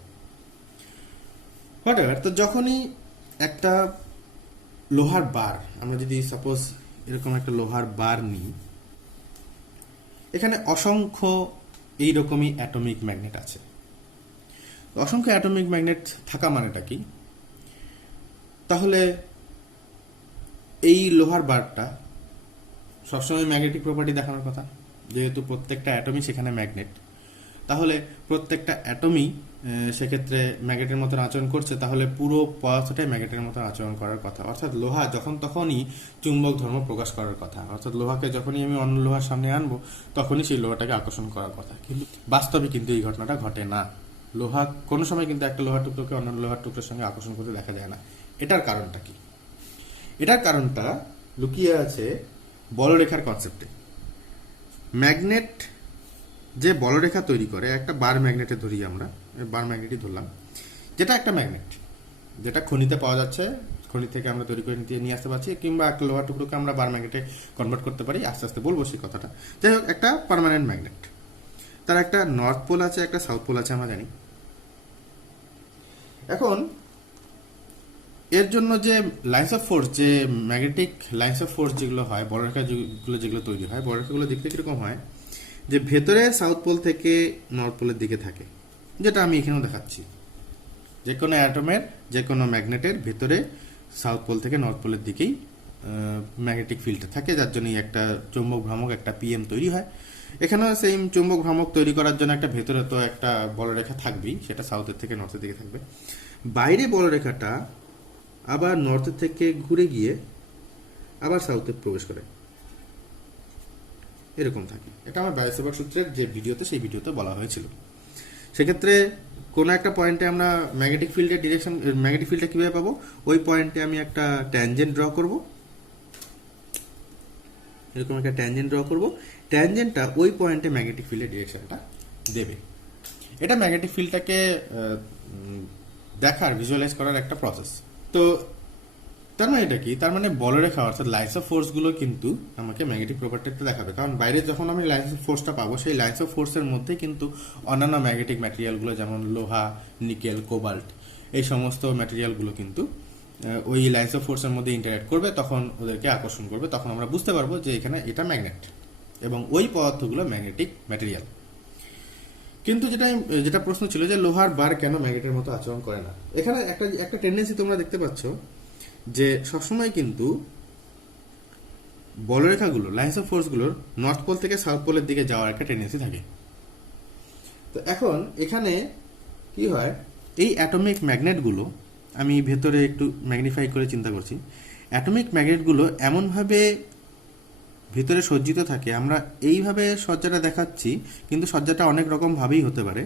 Whatever, তো যখনই একটা লোহার বার, আমরা যদি সাপোজ এরকম একটা লোহার বার নিই, এখানে অসংখ্য এইরকমই অ্যাটমিক ম্যাগনেট আছে। অসংখ্য অ্যাটমিক ম্যাগনেট থাকা মানেটা কি, তাহলে এই লোহার বারটা সবসময় ম্যাগনেটিক প্রপার্টি দেখানোর কথা, যেহেতু প্রত্যেকটা অ্যাটমই সেখানে ম্যাগনেট, তাহলে প্রত্যেকটা অ্যাটমই সেক্ষেত্রে ম্যাগনেটের মতন আচরণ করছে, তাহলে পুরো পদার্থটাই ম্যাগনেটের মতো আচরণ করার কথা। অর্থাৎ লোহা যখন তখনই চুম্বক ধর্ম প্রকাশ করার কথা, অর্থাৎ লোহাকে যখনই আমি অন্য লোহার সামনে আনবো তখনই সেই লোহাটাকে আকর্ষণ করার কথা। কিন্তু বাস্তবে কিন্তু এই ঘটনাটা ঘটে না। লোহা কোনো সময় কিন্তু একটা লোহার টুকরোকে অন্য লোহার টুকরোর সঙ্গে আকর্ষণ করতে দেখা যায় না। এটার কারণটা কি? এটার কারণটা লুকিয়ে আছে বলরেখার কনসেপ্টে। ম্যাগনেট যে বলরেখা তৈরি করে, একটা বার ম্যাগনেটে ধরি, আমরা বার ম্যাগনেটই ধরলাম, যেটা একটা ম্যাগনেট, যেটা খনিতে পাওয়া যাচ্ছে, খনি থেকে আমরা তৈরি করে নিয়ে আসতে পারছি, কিংবা একটা লোহার টুকরোকে আমরা বার ম্যাগনেটে কনভার্ট করতে পারি, আস্তে আস্তে বলবো সেই কথাটা। যাই হোক, একটা পার্মানেন্ট ম্যাগনেট, তার একটা নর্থ পোল আছে, একটা সাউথ পোল আছে, আমরা জানি। এখন এর জন্য যে লাইন্স অফ ফোর্স, যে ম্যাগনেটিক লাইন্স অফ ফোর্স যেগুলো হয়, বলরেখাগুলো যেগুলো তৈরি হয়, বলরেখাগুলো দেখতে কিরকম হয়, যে ভেতরে সাউথ পোল থেকে নর্থ পোলের দিকে থাকে, যেটা আমি এখানেও দেখাচ্ছি। যে কোনো অ্যাটমের, যে কোনো ম্যাগনেটের ভেতরে সাউথ পোল থেকে নর্থ পোলের দিকেই ম্যাগনেটিক ফিল্ডটা থাকে, যার জন্য একটা চৌম্বক ভ্রামক, একটা পিএম তৈরি হয়। এখানেও সেম চৌম্বক ভ্রামক তৈরি করার জন্য একটা ভেতরে তো একটা বলরেখা থাকবেই, সেটা সাউথের থেকে নর্থের দিকে থাকবে। বাইরে বলরেখাটা আবার নর্থের থেকে ঘুরে গিয়ে আবার সাউথে প্রবেশ করে, এরকম থাকে। এটা আমার বায়োসেভার সূত্রের যে ভিডিওতে, সেই ভিডিওতে বলা হয়েছিল। সেক্ষেত্রে কোনো একটা পয়েন্টে আমরা ম্যাগনেটিক ফিল্ডের ডিরেকশন, ম্যাগনেটিক ফিল্ডটা কীভাবে পাবো, ওই পয়েন্টে আমি একটা ট্যানজেন্ট ড্র করব, এরকম একটা ট্যানজেন্ট ড্র করব। ট্যানজেন্টটা ওই পয়েন্টে ম্যাগনেটিক ফিল্ডের ডিরেকশনটা দেবে। এটা ম্যাগনেটিক ফিল্ডটাকে দেখার, ভিজুয়ালাইজ করার একটা প্রসেস। তো তার মানে এটা কি, তার মানে বলরেখা অর্থাৎ লাইন্স অফ ফোর্সগুলো কিন্তু আমাকে ম্যাগনেটিক প্রপার্টিটা দেখাবে, কারণ বাইরে যখন আমি লাইন্স অফ ফোর্সটা পাবো, সেই লাইন্স অফ ফোর্সের মধ্যে কিন্তু অন্যান্য ম্যাগনেটিক ম্যাটেরিয়ালগুলো, যেমন লোহা, নিকেল, কোবাল্ট, এই সমস্ত ম্যাটেরিয়ালগুলো কিন্তু ওই লাইন্স অফ ফোর্সের মধ্যে ইন্টারঅ্যাক্ট করবে, তখন ওদেরকে আকর্ষণ করবে, তখন আমরা বুঝতে পারবো যে এখানে এটা ম্যাগনেট এবং ওই পদার্থগুলো ম্যাগনেটিক ম্যাটেরিয়াল। কিন্তু যেটা প্রশ্ন ছিল যে লোহার বার কেন ম্যাগনেটের মতো আচরণ করে না, এখানে একটা টেন্ডেন্সি তোমরা দেখতে পাচ্ছ যে সবসময় কিন্তু বলরেখাগুলো, লাইন্স অফ ফোর্সগুলোর নর্থ পোল থেকে সাউথ পোলের দিকে যাওয়ার একটা টেন্ডেন্সি থাকে। তো এখন এখানে কি হয়, এই অ্যাটমিক ম্যাগনেটগুলো, আমি ভেতরে একটু ম্যাগনিফাই করে চিন্তা করছি, অ্যাটমিক ম্যাগনেটগুলো এমনভাবে ভিতরে সজ্জিত থাকে, আমরা এইভাবে সজ্জাটা দেখাচ্ছি কিন্তু সজ্জাটা অনেক রকমভাবেই হতে পারে,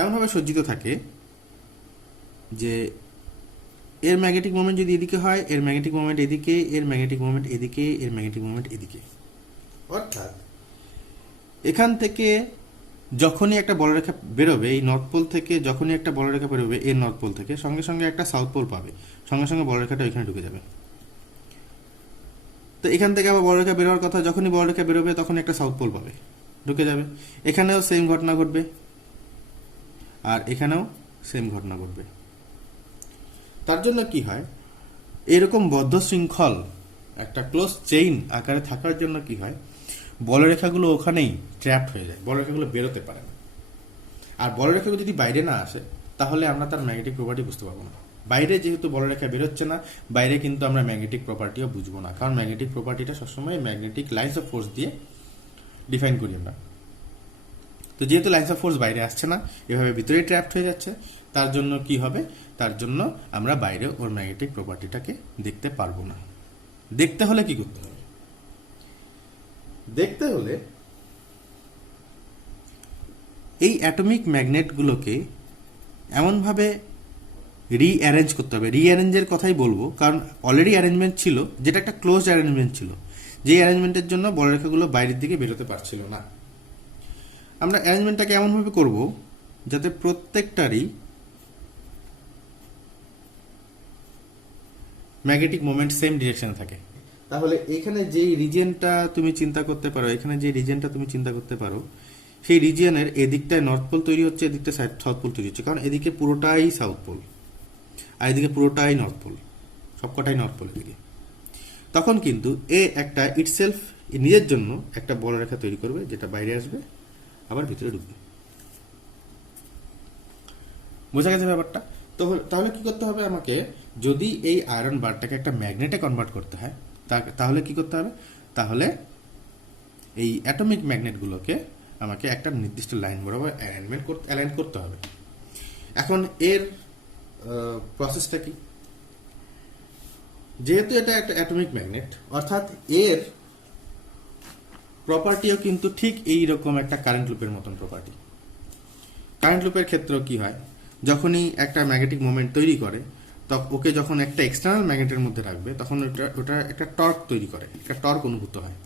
এমনভাবে সজ্জিত থাকে যে এর ম্যাগনেটিক মোমেন্ট যদি এদিকে হয়, এর ম্যাগনেটিক মোমেন্ট এদিকে, এর ম্যাগনেটিক মোমেন্ট এদিকে, এর ম্যাগনেটিক মোমেন্ট এদিকে। অর্থাৎ এখান থেকে যখনই একটা বলরেখা বেরোবে, এই নর্থ পোল থেকে যখনই একটা বলরেখা বেরোবে, এর নর্থ পোল থেকে সঙ্গে সঙ্গে একটা সাউথ পোল পাবে, সঙ্গে সঙ্গে বলরেখাটা এখানে ঢুকে যাবে। তো এখান থেকে আবার বলরেখা বেরোবার কথা, যখনই বলরেখা বেরোবে তখন একটা সাউথ পোল পাবে, ঢুকে যাবে। এখানেও সেম ঘটনা ঘটবে, আর এখানেও সেম ঘটনা ঘটবে। তার জন্য কি হয়, এরকম বদ্ধ শৃঙ্খল একটা ক্লোজ চেইন আকারে থাকার জন্য কি হয়, বলরেখাগুলো ওখানেই ট্র্যাপড হয়ে যায়, বলরেখাগুলো বেরোতে পারে না। আর বলরেখাগুলো যদি বাইরে না আসে তাহলে আমরা তার ম্যাগনেটিক প্রপার্টি বুঝতে পারবো না। বাইরে যেহেতু বলরেখা বেরোচ্ছে না, বাইরে কিন্তু আমরা ম্যাগনেটিক প্রপার্টিও বুঝবো না, কারণ ম্যাগনেটিক প্রপার্টিটা সবসময় ম্যাগনেটিক লাইন্স অফ ফোর্স দিয়ে ডিফাইন করি আমরা। তো যেহেতু লাইন্স অফ ফোর্স বাইরে আসছে না, এভাবে ভিতরেই ট্র্যাপড হয়ে যাচ্ছে, তার জন্য কি হবে, তার জন্য আমরা বাইরে ওর ম্যাগনেটিক প্রপার্টিটাকে দেখতে পারবো না। দেখতে হলে কি করতে হবে, দেখতে হলে এই অ্যাটমিক ম্যাগনেটগুলোকে এমনভাবে রিঅ্যারেঞ্জ করতে হবে। রিঅ্যারেঞ্জের কথাই বলবো, কারণ অলরেডি অ্যারেঞ্জমেন্ট ছিল, যেটা একটা ক্লোজড অ্যারেঞ্জমেন্ট ছিল, যে অ্যারেঞ্জমেন্টের জন্য বলরেখাগুলো বাইরের দিকে বেরোতে পারছিল না। আমরা অ্যারেঞ্জমেন্টটাকে এমনভাবে করব যাতে প্রত্যেকটারই ম্যাগনেটিক মোমেন্ট সেম ডিরেকশনে থাকে। তাহলে এখানে যেই রিজিয়নটা তুমি চিন্তা করতে পারো, এখানে যে রিজিয়নটা তুমি চিন্তা করতে পারো, সেই রিজিয়নের এদিকটায় নর্থ পোল তৈরি হচ্ছে, এদিকটা সাউথ পোল তৈরি হচ্ছে, কারণ এদিকে পুরোটাই সাউথ পোল আর এদিকে পুরোটাই নর্থ পোল, সবকটাই নর্থ পোল এদিকে। তখন কিন্তু এ একটা ইটসেলফ নিজের জন্য একটা বলরেখা তৈরি করবে, যেটা বাইরে আসবে আবার ভিতরে ঢুকবে। বোঝা গেছে ব্যাপারটা? তো তাহলে কি করতে হবে আমাকে, যদি এই আয়রন বারটাকে একটা ম্যাগনেটে কনভার্ট করতে হয়, তাহলে কি করতে হবে, তাহলে এই অ্যাটমিক ম্যাগনেটগুলোকে আমাকে একটা নির্দিষ্ট লাইন বরাবর অ্যালাইন করতে হবে। এখন এর প্রসেসটা কি, যেহেতু এটা একটা অ্যাটমিক ম্যাগনেট, অর্থাৎ এর প্রপার্টিও কিন্তু ঠিক এই রকম একটা কারেন্ট লুপের মতন প্রপার্টি। কারেন্ট লুপের ক্ষেত্রেও কি হয়, যখনই একটা ম্যাগনেটিক মোমেন্ট তৈরি করে, ওকে যখন একটা এক্সটার্নাল ম্যাগনেটের মধ্যে রাখবে, তখন ওটা একটা টর্ক তৈরি করে, একটা টর্ক অনুভূত হয়।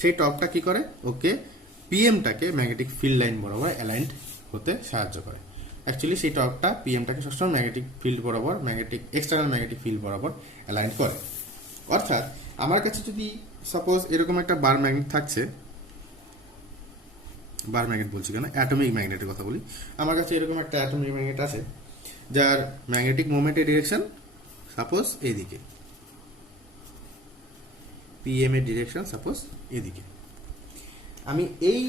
সেই টর্কটা কি করে, ওকে পিএমটাকে ম্যাগনেটিক ফিল্ড লাইন বরাবর অ্যালাইন্ড হতে সাহায্য করে। অ্যাকচুয়ালি সেই টর্কটা পিএমটাকে সবসময় ম্যাগনেটিক ফিল্ড বরাবর, এক্সটার্নাল ম্যাগনেটিক ফিল্ড বরাবর অ্যালাইন করে। অর্থাৎ আমার কাছে যদি সাপোজ এরকম একটা বার ম্যাগনেট থাকছে, বার ম্যাগনেট বলছি কেন, অ্যাটমিক ম্যাগনেটের কথা বলি, আমার কাছে এরকম একটা অ্যাটমিক ম্যাগনেট আছে, যার ম্যাগনেটিক মোমেন্টের ডিরেকশন সাপোজ এদিকে, পিএম এর ডিরেকশন সাপোজ এদিকে। আমি এই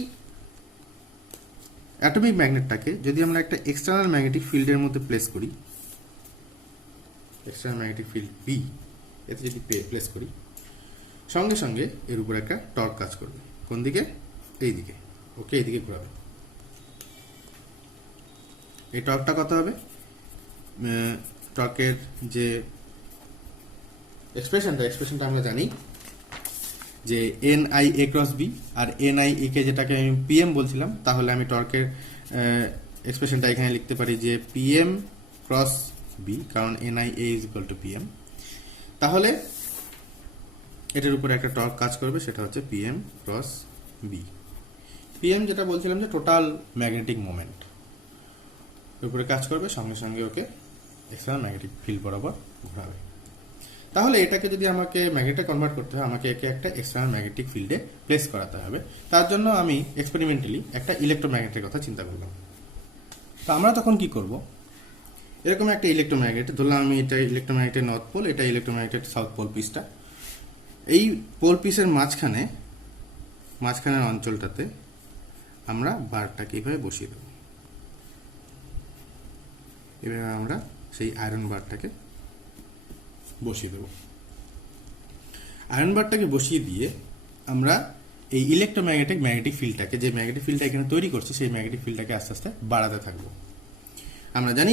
অ্যাটমিক ম্যাগনেটটাকে যদি আমরা একটা এক্সটার্নাল ম্যাগনেটিক ফিল্ডের মধ্যে প্লেস করি, এক্সটার্নাল ম্যাগনেটিক ফিল্ড বি, এতে যদি প্লেস করি, সঙ্গে সঙ্গে এর উপর একটা টর্ক কাজ করবে। কোন দিকে? এই দিকে। ওকে এইদিকে ঘোরাবে। এই টর্কটা কত হবে? টর্কের যে এক্সপ্রেশনটা আমরা জানি যে n I A cross B, আর এন আই এ কে যেটাকে আমি পিএম বলছিলাম, তাহলে আমি টর্কের এক্সপ্রেশনটা এখানে লিখতে পারি যে পিএম ক্রস বি, কারণ N I A is equal two PM. তাহলে এটার উপরে একটা টর্ক কাজ করবে, সেটা হচ্ছে পিএম ক্রস বি। পিএম যেটা বলছিলাম যে টোটাল ম্যাগনেটিক মোমেন্ট উপরে কাজ করবে, সঙ্গে সঙ্গে ওকে এক্সটার্নাল ম্যাগনেটিক ফিল্ড বরাবর ঘোরাবে। তাহলে এটাকে যদি আমাকে ম্যাগনেটে কনভার্ট করতে হয়, আমাকে একে একটা এক্সটার্নাল ম্যাগনেটিক ফিল্ডে প্লেস করাতে হবে। তার জন্য আমি এক্সপেরিমেন্টালি একটা ইলেকট্রোম্যাগনেটের কথা চিন্তা করলাম। তো আমরা তখন কি করব, এরকম একটা ইলেকট্রোম্যাগনেট ধরলাম, আমি এটা ইলেকট্রোম্যাগনেটের নর্থ পোল, এটা ইলেকট্রোম্যাগনেটের সাউথ পোল পিসটা। এই পোল পিসের মাঝখানের অঞ্চলটাতে আমরা বারটাকে এইভাবে বসিয়ে দেব। এভাবে আমরা সেই আয়রন বারটাকে বসিয়ে দেব। আয়রন বারটাকে বসিয়ে দিয়ে আমরা এই ম্যাগনেটিক ফিল্ডটাকে, যে ম্যাগনেটিক ফিল্ডটা এখানে তৈরি করছে, সেই ম্যাগনেটিক ফিল্ডটাকে আস্তে আস্তে বাড়াতে থাকবো। আমরা জানি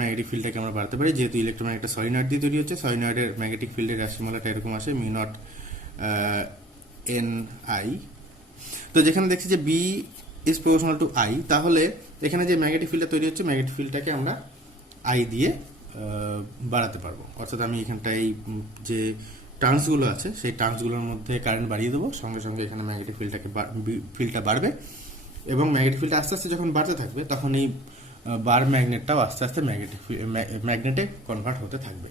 ম্যাগনেটিক ফিল্ডটাকে আমরা বাড়াতে পারি, যেহেতু ইলেকট্রোম্যাগনেট সলিনয়েড দিয়ে তৈরি হচ্ছে। সলিনয়েডের ম্যাগনেটিক ফিল্ডের রাশিমালাটা এরকম আসে, মিউ নট এন আই। তো যেখানে দেখছি যে B is proportional to I, তাহলে এখানে যে ম্যাগনেটিক ফিল্ডটা তৈরি হচ্ছে, ম্যাগনেটিক ফিল্ডটাকে আমরা আই দিয়ে বাড়াতে পারবো। অর্থাৎ আমি এখানটায় যে টার্মসগুলো আছে সেই টার্মসগুলোর মধ্যে কারেন্ট বাড়িয়ে দেবো, সঙ্গে সঙ্গে এখানে ম্যাগনেটিক ফিল্ডটা বাড়বে, এবং ম্যাগনেটিক ফিল্ডটা আস্তে আস্তে যখন বাড়তে থাকবে তখন এই বার ম্যাগনেটটাও আস্তে আস্তে ম্যাগনেটে কনভার্ট হতে থাকবে।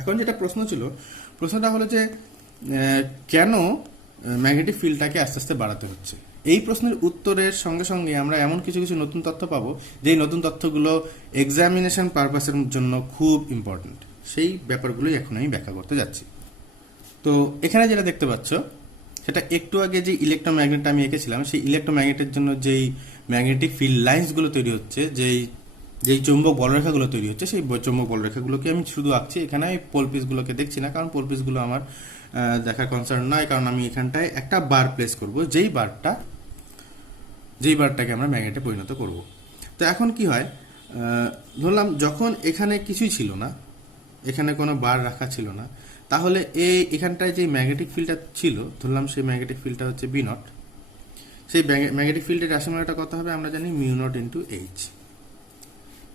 এখন যেটা প্রশ্নটা হলো যে কেন ম্যাগনেটিক ফিল্ডটাকে আস্তে আস্তে বাড়াতে হচ্ছে। এই প্রশ্নের উত্তরের সঙ্গে সঙ্গে আমরা এমন কিছু কিছু নতুন তথ্য পাবো, যেই নতুন তথ্যগুলো এক্সামিনেশন পারপাসের জন্য খুব ইম্পর্টেন্ট। সেই ব্যাপারগুলোই এখন আমি ব্যাখ্যা করতে যাচ্ছি। তো এখানে যেটা দেখতে পাচ্ছ, সেটা একটু আগে যে ইলেকট্রোম্যাগনেটটা আমি এঁকেছিলাম, সেই ইলেকট্রোম্যাগনেটের জন্য যেই ম্যাগনেটিক ফিল্ড লাইন্সগুলো তৈরি হচ্ছে, যেই চৌম্বক বলরেখাগুলো তৈরি হচ্ছে, সেই চৌম্বক বলরেখাগুলোকে আমি শুধু আঁকছি। এখানে আমি পোল পিসগুলোকে দেখছি না, কারণ পোল পিসগুলো আমার দেখার কনসার্ন নয়, কারণ আমি এখানটায় একটা বার প্লেস করব, যেই বারটাকে আমরা ম্যাগনেটে পরিণত করব। তো এখন কি হয়, ধরলাম যখন এখানে কিছুই ছিল না, এখানে কোনো বার রাখা ছিল না, তাহলে এখানটায় যে ম্যাগনেটিক ফিল্ডটা ছিল, ধরলাম সেই ম্যাগনেটিক ফিল্ডটা হচ্ছে বি নট। সেই ম্যাগনেটিক ফিল্ডের রাশিমালাটা কত হবে আমরা জানি, মিউ নট ইন্টু এইচ।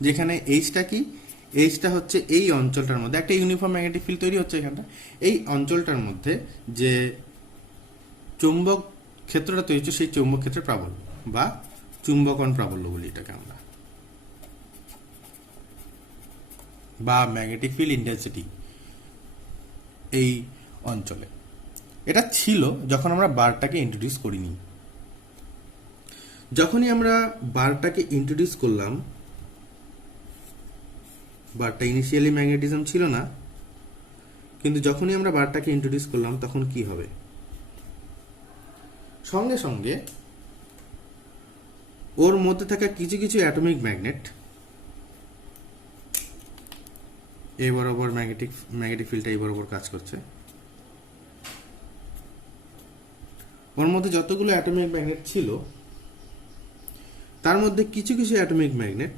যেখানে এইচটা কি, এইচটা হচ্ছে এই অঞ্চলটার মধ্যে একটা ইউনিফর্ম ম্যাগনেটিক ফিল্ড তৈরি হচ্ছে। এখানটা এই অঞ্চলটার মধ্যে যে চৌম্বক ক্ষেত্রটা তৈরি হচ্ছে, সেই চৌম্বক ক্ষেত্রের প্রাবল্য বা চুম্বকন প্রাবল্য বলি এটাকে আমরা, বা ম্যাগনেটিক ফিল্ড ইন্টেন্সিটি এই অঞ্চলে। এটা ছিল যখন আমরা বারটাকে ইন্ট্রোডিউস করিনি। যখনই আমরা বারটাকে ইন্ট্রোডিউস করলাম, বারটা ইনিশিয়ালি ম্যাগনেটিজম ছিল না, কিন্তু যখনই আমরা বারটাকে ইন্ট্রোডিউস করলাম তখন কি হবে, সঙ্গে সঙ্গে ওর মধ্যে থাকা কিছু কিছু অ্যাটমিক ম্যাগনেট এই বরাবর ম্যাগনেটিক ফিল্ডটা এই বরাবর কাজ করছে। ওর মধ্যে যতগুলো অ্যাটমিক ম্যাগনেট ছিল, তার মধ্যে কিছু কিছু অ্যাটমিক ম্যাগনেট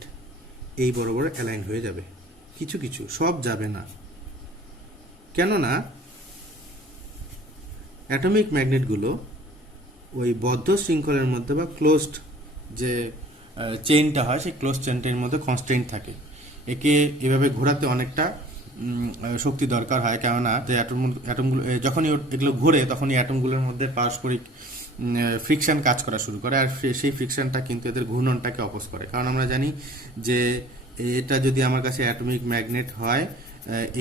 এই বরাবর অ্যালাইন হয়ে যাবে, কিছু কিছু, সব যাবে না। কেননা অ্যাটমিক ম্যাগনেটগুলো ওই বদ্ধ শৃঙ্খলের মধ্যে বা ক্লোজড যে চেইনটা হয়, সেই ক্লোজ চেইনটার মধ্যে কনস্ট্যান্ট থাকে। একে এভাবে ঘোরাতে অনেকটা শক্তি দরকার হয়, কেননা যে অ্যাটমগুলো যখনই এগুলো ঘোরে তখনই অ্যাটমগুলোর মধ্যে পারস্পরিক ফ্রিকশন কাজ করা শুরু করে, আর সেই ফ্রিকশনটা কিন্তু এদের ঘূর্ণনটাকে অপোজ করে। কারণ আমরা জানি যে এটা যদি আমার কাছে অ্যাটমিক ম্যাগনেট হয়,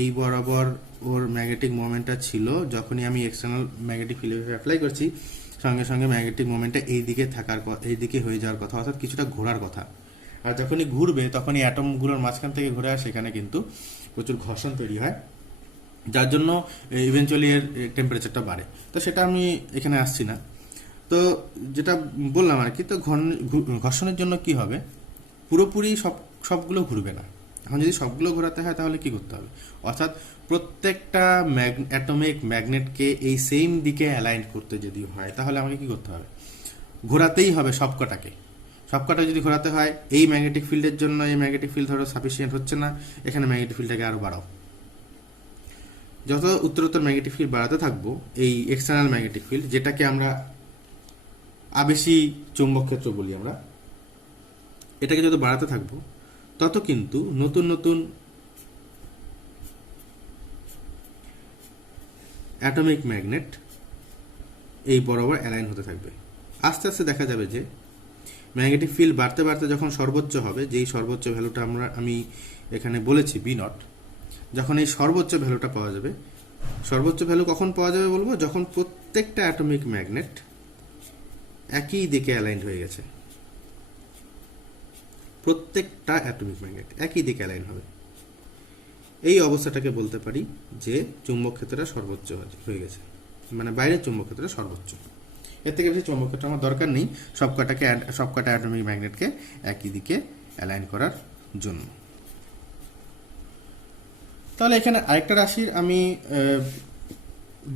এই বরাবর ওর ম্যাগনেটিক মোমেন্টটা ছিল, যখনই আমি এক্সটার্নাল ম্যাগনেটিক ফিল্ড অ্যাপ্লাই করছি, সঙ্গে সঙ্গে ম্যাগনেটিক মোমেন্টটা এই দিকে হয়ে যাওয়ার কথা, অর্থাৎ কিছুটা ঘোরার কথা। আর যখনই ঘুরবে তখনই অ্যাটমগুলোর মাঝখান থেকে ঘুরে আসে, সেখানে কিন্তু প্রচুর ঘর্ষণ তৈরি হয়, যার জন্য ইভেনচুয়ালি এর টেম্পারেচারটা বাড়ে। তো সেটা আমি এখানে আসছি না। তো যেটা বললাম আর কি, তো ঘর্ষণের জন্য কি হবে, পুরোপুরি সবগুলো ঘুরবে না। এখন যদি সবগুলো ঘোরাতে হয় তাহলে কি করতে হবে, অর্থাৎ প্রত্যেকটা অ্যাটমিক ম্যাগনেটকে এই সেম দিকে অ্যালাইন করতে যদি হয়, তাহলে আমাকে কি করতে হবে, ঘোরাতেই হবে সবকটা যদি ঘোরাতে হয়, এই ম্যাগনেটিক ফিল্ডের জন্য এই ম্যাগনেটিক ফিল্ড ধরো সাফিসিয়েন্ট হচ্ছে না, এখানে ম্যাগনেটিক ফিল্ডটাকে আরো বাড়াও। যত উত্তরোত্তর ম্যাগনেটিক ফিল্ড বাড়াতে থাকবো, এই এক্সটার্নাল ম্যাগনেটিক ফিল্ড, যেটাকে আমরা আবেশী চৌম্বক ক্ষেত্র বলি আমরা, এটাকে যত বাড়াতে থাকবো তত কিন্তু নতুন নতুন অ্যাটমিক ম্যাগনেট এই বরাবর অ্যালাইন হতে থাকবে। আস্তে আস্তে দেখা যাবে যে ম্যাগনেটিক ফিল্ড বাড়তে বাড়তে যখন সর্বোচ্চ হবে, যেই সর্বোচ্চ ভ্যালুটা আমি এখানে বলেছি বি নট, যখন এই সর্বোচ্চ ভ্যালুটা পাওয়া যাবে, সর্বোচ্চ ভ্যালু কখন পাওয়া যাবে বলবো, যখন প্রত্যেকটা অ্যাটমিক ম্যাগনেট একই দিকে অ্যালাইন হয়ে গেছে, প্রত্যেকটা অ্যাটমিক ম্যাগনেট একই দিকে অ্যালাইন হবে। এই অবস্থাটাকে বলতে পারি যে চুম্বক ক্ষেত্রটা সর্বোচ্চ হয়ে গেছে, মানে বাইরের চুম্বক ক্ষেত্রটা সর্বোচ্চ। এর থেকে বেশি চুম্বক ক্ষেত্র আমার দরকার নেই সবকটা অ্যাটমিক ম্যাগনেটকে একই দিকে অ্যালাইন করার জন্য। তাহলে এখানে আরেকটা রাশির আমি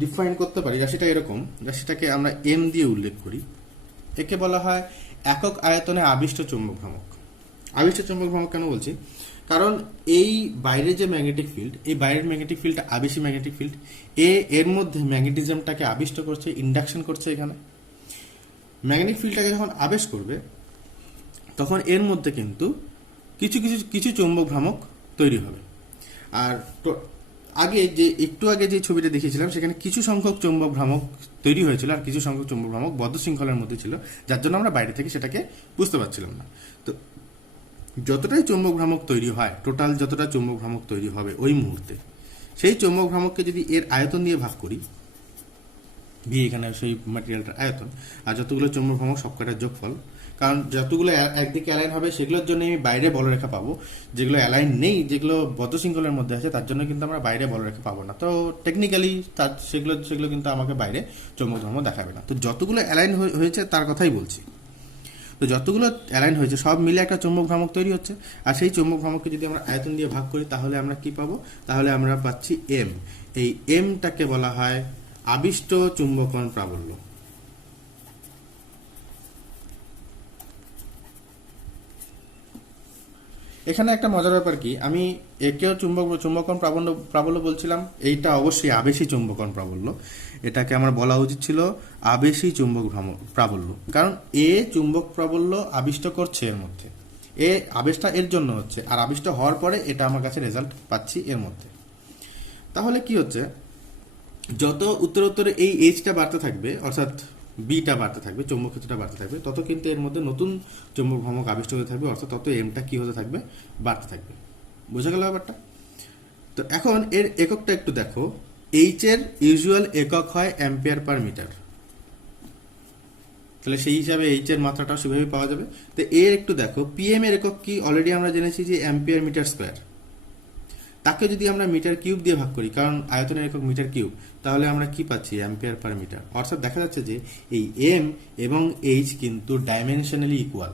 ডিফাইন করতে পারি, রাশিটা এরকম, রাশিটাকে আমরা এম দিয়ে উল্লেখ করি। একে বলা হয় একক আয়তনে আবিষ্ট চৌম্বক ভ্রামক। আবিষ্ট চৌম্বক ভ্রামক কেন বলছি? কারণ এই বাইরের যে ম্যাগনেটিক ফিল্ড, এই বাইরের ম্যাগনেটিক ফিল্ডটা আবেশী ম্যাগনেটিক ফিল্ড, এর মধ্যে ম্যাগনেটিজমটাকে আবিষ্ট করছে, ইন্ডাকশন করছে। এখানে ম্যাগনেটিক ফিল্ডটাকে যখন আবেশ করবে তখন এর মধ্যে কিন্তু কিছু কিছু কিছু চৌম্বক ভ্রামক তৈরি হবে। আর আগে যে একটু আগে যে ছবিটা দেখিয়েছিলাম সেখানে কিছু সংখ্যক চৌম্বক ভ্রামক তৈরি হয়েছিল আর কিছু সংখ্যক চৌম্বক ভ্রামক বদ্ধ শৃঙ্খলার মধ্যে ছিল, যার জন্য আমরা বাইরে থেকে সেটাকে বুঝতে পারছিলাম না। তো যতটাই চৌম্বক ভ্রামক তৈরি হয়, টোটাল যতটা চৌম্বক ভ্রামক তৈরি হবে ওই মুহূর্তে, সেই চৌম্বক ভ্রামককে যদি এর আয়তন দিয়ে ভাগ করি, ভি এখানে সেই ম্যাটেরিয়ালটার আয়তন, আর যতগুলো চৌম্বক ভ্রামক সবকটার যোগফল, কারণ যতগুলো একদিকে অ্যালাইন হবে সেগুলোর জন্য আমি বাইরে বলরেখা পাবো, যেগুলো অ্যালাইন নেই, যেগুলো বদ্ধ শৃঙ্খলের মধ্যে আছে, তার জন্য কিন্তু আমরা বাইরে বলরেখা পাবো না। তো টেকনিক্যালি তার সেগুলো কিন্তু আমাকে বাইরে চৌম্বক ভ্রামক দেখাবে না। তো যতগুলো অ্যালাইন হয়েছে তার কথাই বলছি। তো যতগুলো অ্যালাইন হয়েছে সব মিলে একটা চৌম্বক ভ্রামক তৈরি হচ্ছে, আর সেই চৌম্বক ভ্রামককে যদি আমরা আয়তন দিয়ে ভাগ করি তাহলে আমরা কি পাবো? তাহলে আমরা পাচ্ছি এম। এই এমটাকে বলা হয় আবিষ্ট চুম্বকন প্রাবল্য। এখানে একটা মজার ব্যাপার কি, আমি একেও চুম্বকন প্রাবল্য বলছিলাম, এইটা অবশ্যই আবেশী চুম্বকন প্রাবল্য। এটাকে আমার বলা উচিত ছিল আবেশী চুম্বক প্রাবল্য, কারণ এ চুম্বক প্রাবল্য আবিষ্ট করছে এর মধ্যে, এ আবেশটা এর জন্য হচ্ছে, আর আবিষ্ট হওয়ার পরে এটা আমার কাছে রেজাল্ট পাচ্ছি এর মধ্যে। তাহলে কি হচ্ছে, যত উত্তরে এই এইচটা বাড়তে থাকবে, অর্থাৎ বিটা বাড়তে থাকবে, চৌম্বক ক্ষেত্রটা বাড়তে থাকবে, তত কিন্তু এর মধ্যে নতুন চৌম্বক ভ্রামক আবিষ্ট হতে থাকবে, অর্থাৎ তত এমটা কি হতে থাকবে? বাড়তে থাকবে। বোঝা গেল ব্যাপারটা? তো এখন এর এককটা একটু দেখো, এইচ এর ইউজুয়াল একক হয় অ্যাম্পিয়ার পার মিটার, তাহলে সেই হিসাবে এইচ এর মাত্রাটাও সেভাবে পাওয়া যাবে। তো এর একটু দেখো, পিএম এর একক কি? অলরেডি আমরা জেনেছি যে অ্যাম্পিয়ার মিটার স্কোয়ার। তাকে যদি আমরা মিটার কিউব দিয়ে ভাগ করি, কারণ আয়তনের একক মিটার কিউব, তাহলে আমরা কি পাচ্ছি? Ampere per metre. অর্থাৎ দেখা যাচ্ছে যে এই এম এবং এইচ কিন্তু ডাইমেনশনালি ইকুয়াল,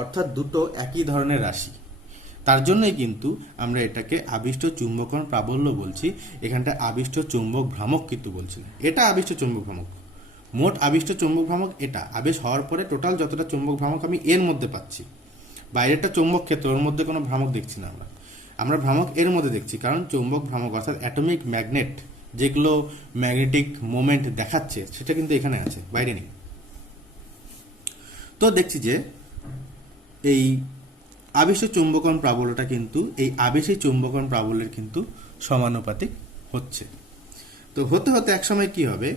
অর্থাৎ দুটো একই ধরনের রাশি। তার জন্যই কিন্তু আমরা এটাকে আবিষ্ট চুম্বকন প্রাবল্য বলছি, এখানটা আবিষ্ট চুম্বক ভ্রামক কিন্তু বলছি না। এটা আবিষ্ট চুম্বক ভ্রামক, মোট আবিষ্ট চুম্বক ভ্রামক এটা। আবেশ হওয়ার পরে টোটাল যতটা চুম্বক ভ্রামক আমি এর মধ্যে পাচ্ছি, বাইরেটা চৌম্বক ক্ষেত্র, ওর মধ্যে কোনো ভ্রামক দেখছি না আমরা ভ্রামক এর মধ্যে দেখছি, কারণ চৌম্বক ভ্রামক অর্থাৎ অ্যাটমিক ম্যাগনেট যেগুলো ম্যাগনেটিক মোমেন্ট দেখাচ্ছে সেটা কিন্তু এখানে আছে, বাইরে নেই। তো দেখছি যে এই আবেশী চুম্বকন প্রাবল্যটা কিন্তু এই আবেশী চুম্বকন প্রাবল্যের কিন্তু সমানুপাতিক হচ্ছে। তো হতে হতে একসময় কি হবে,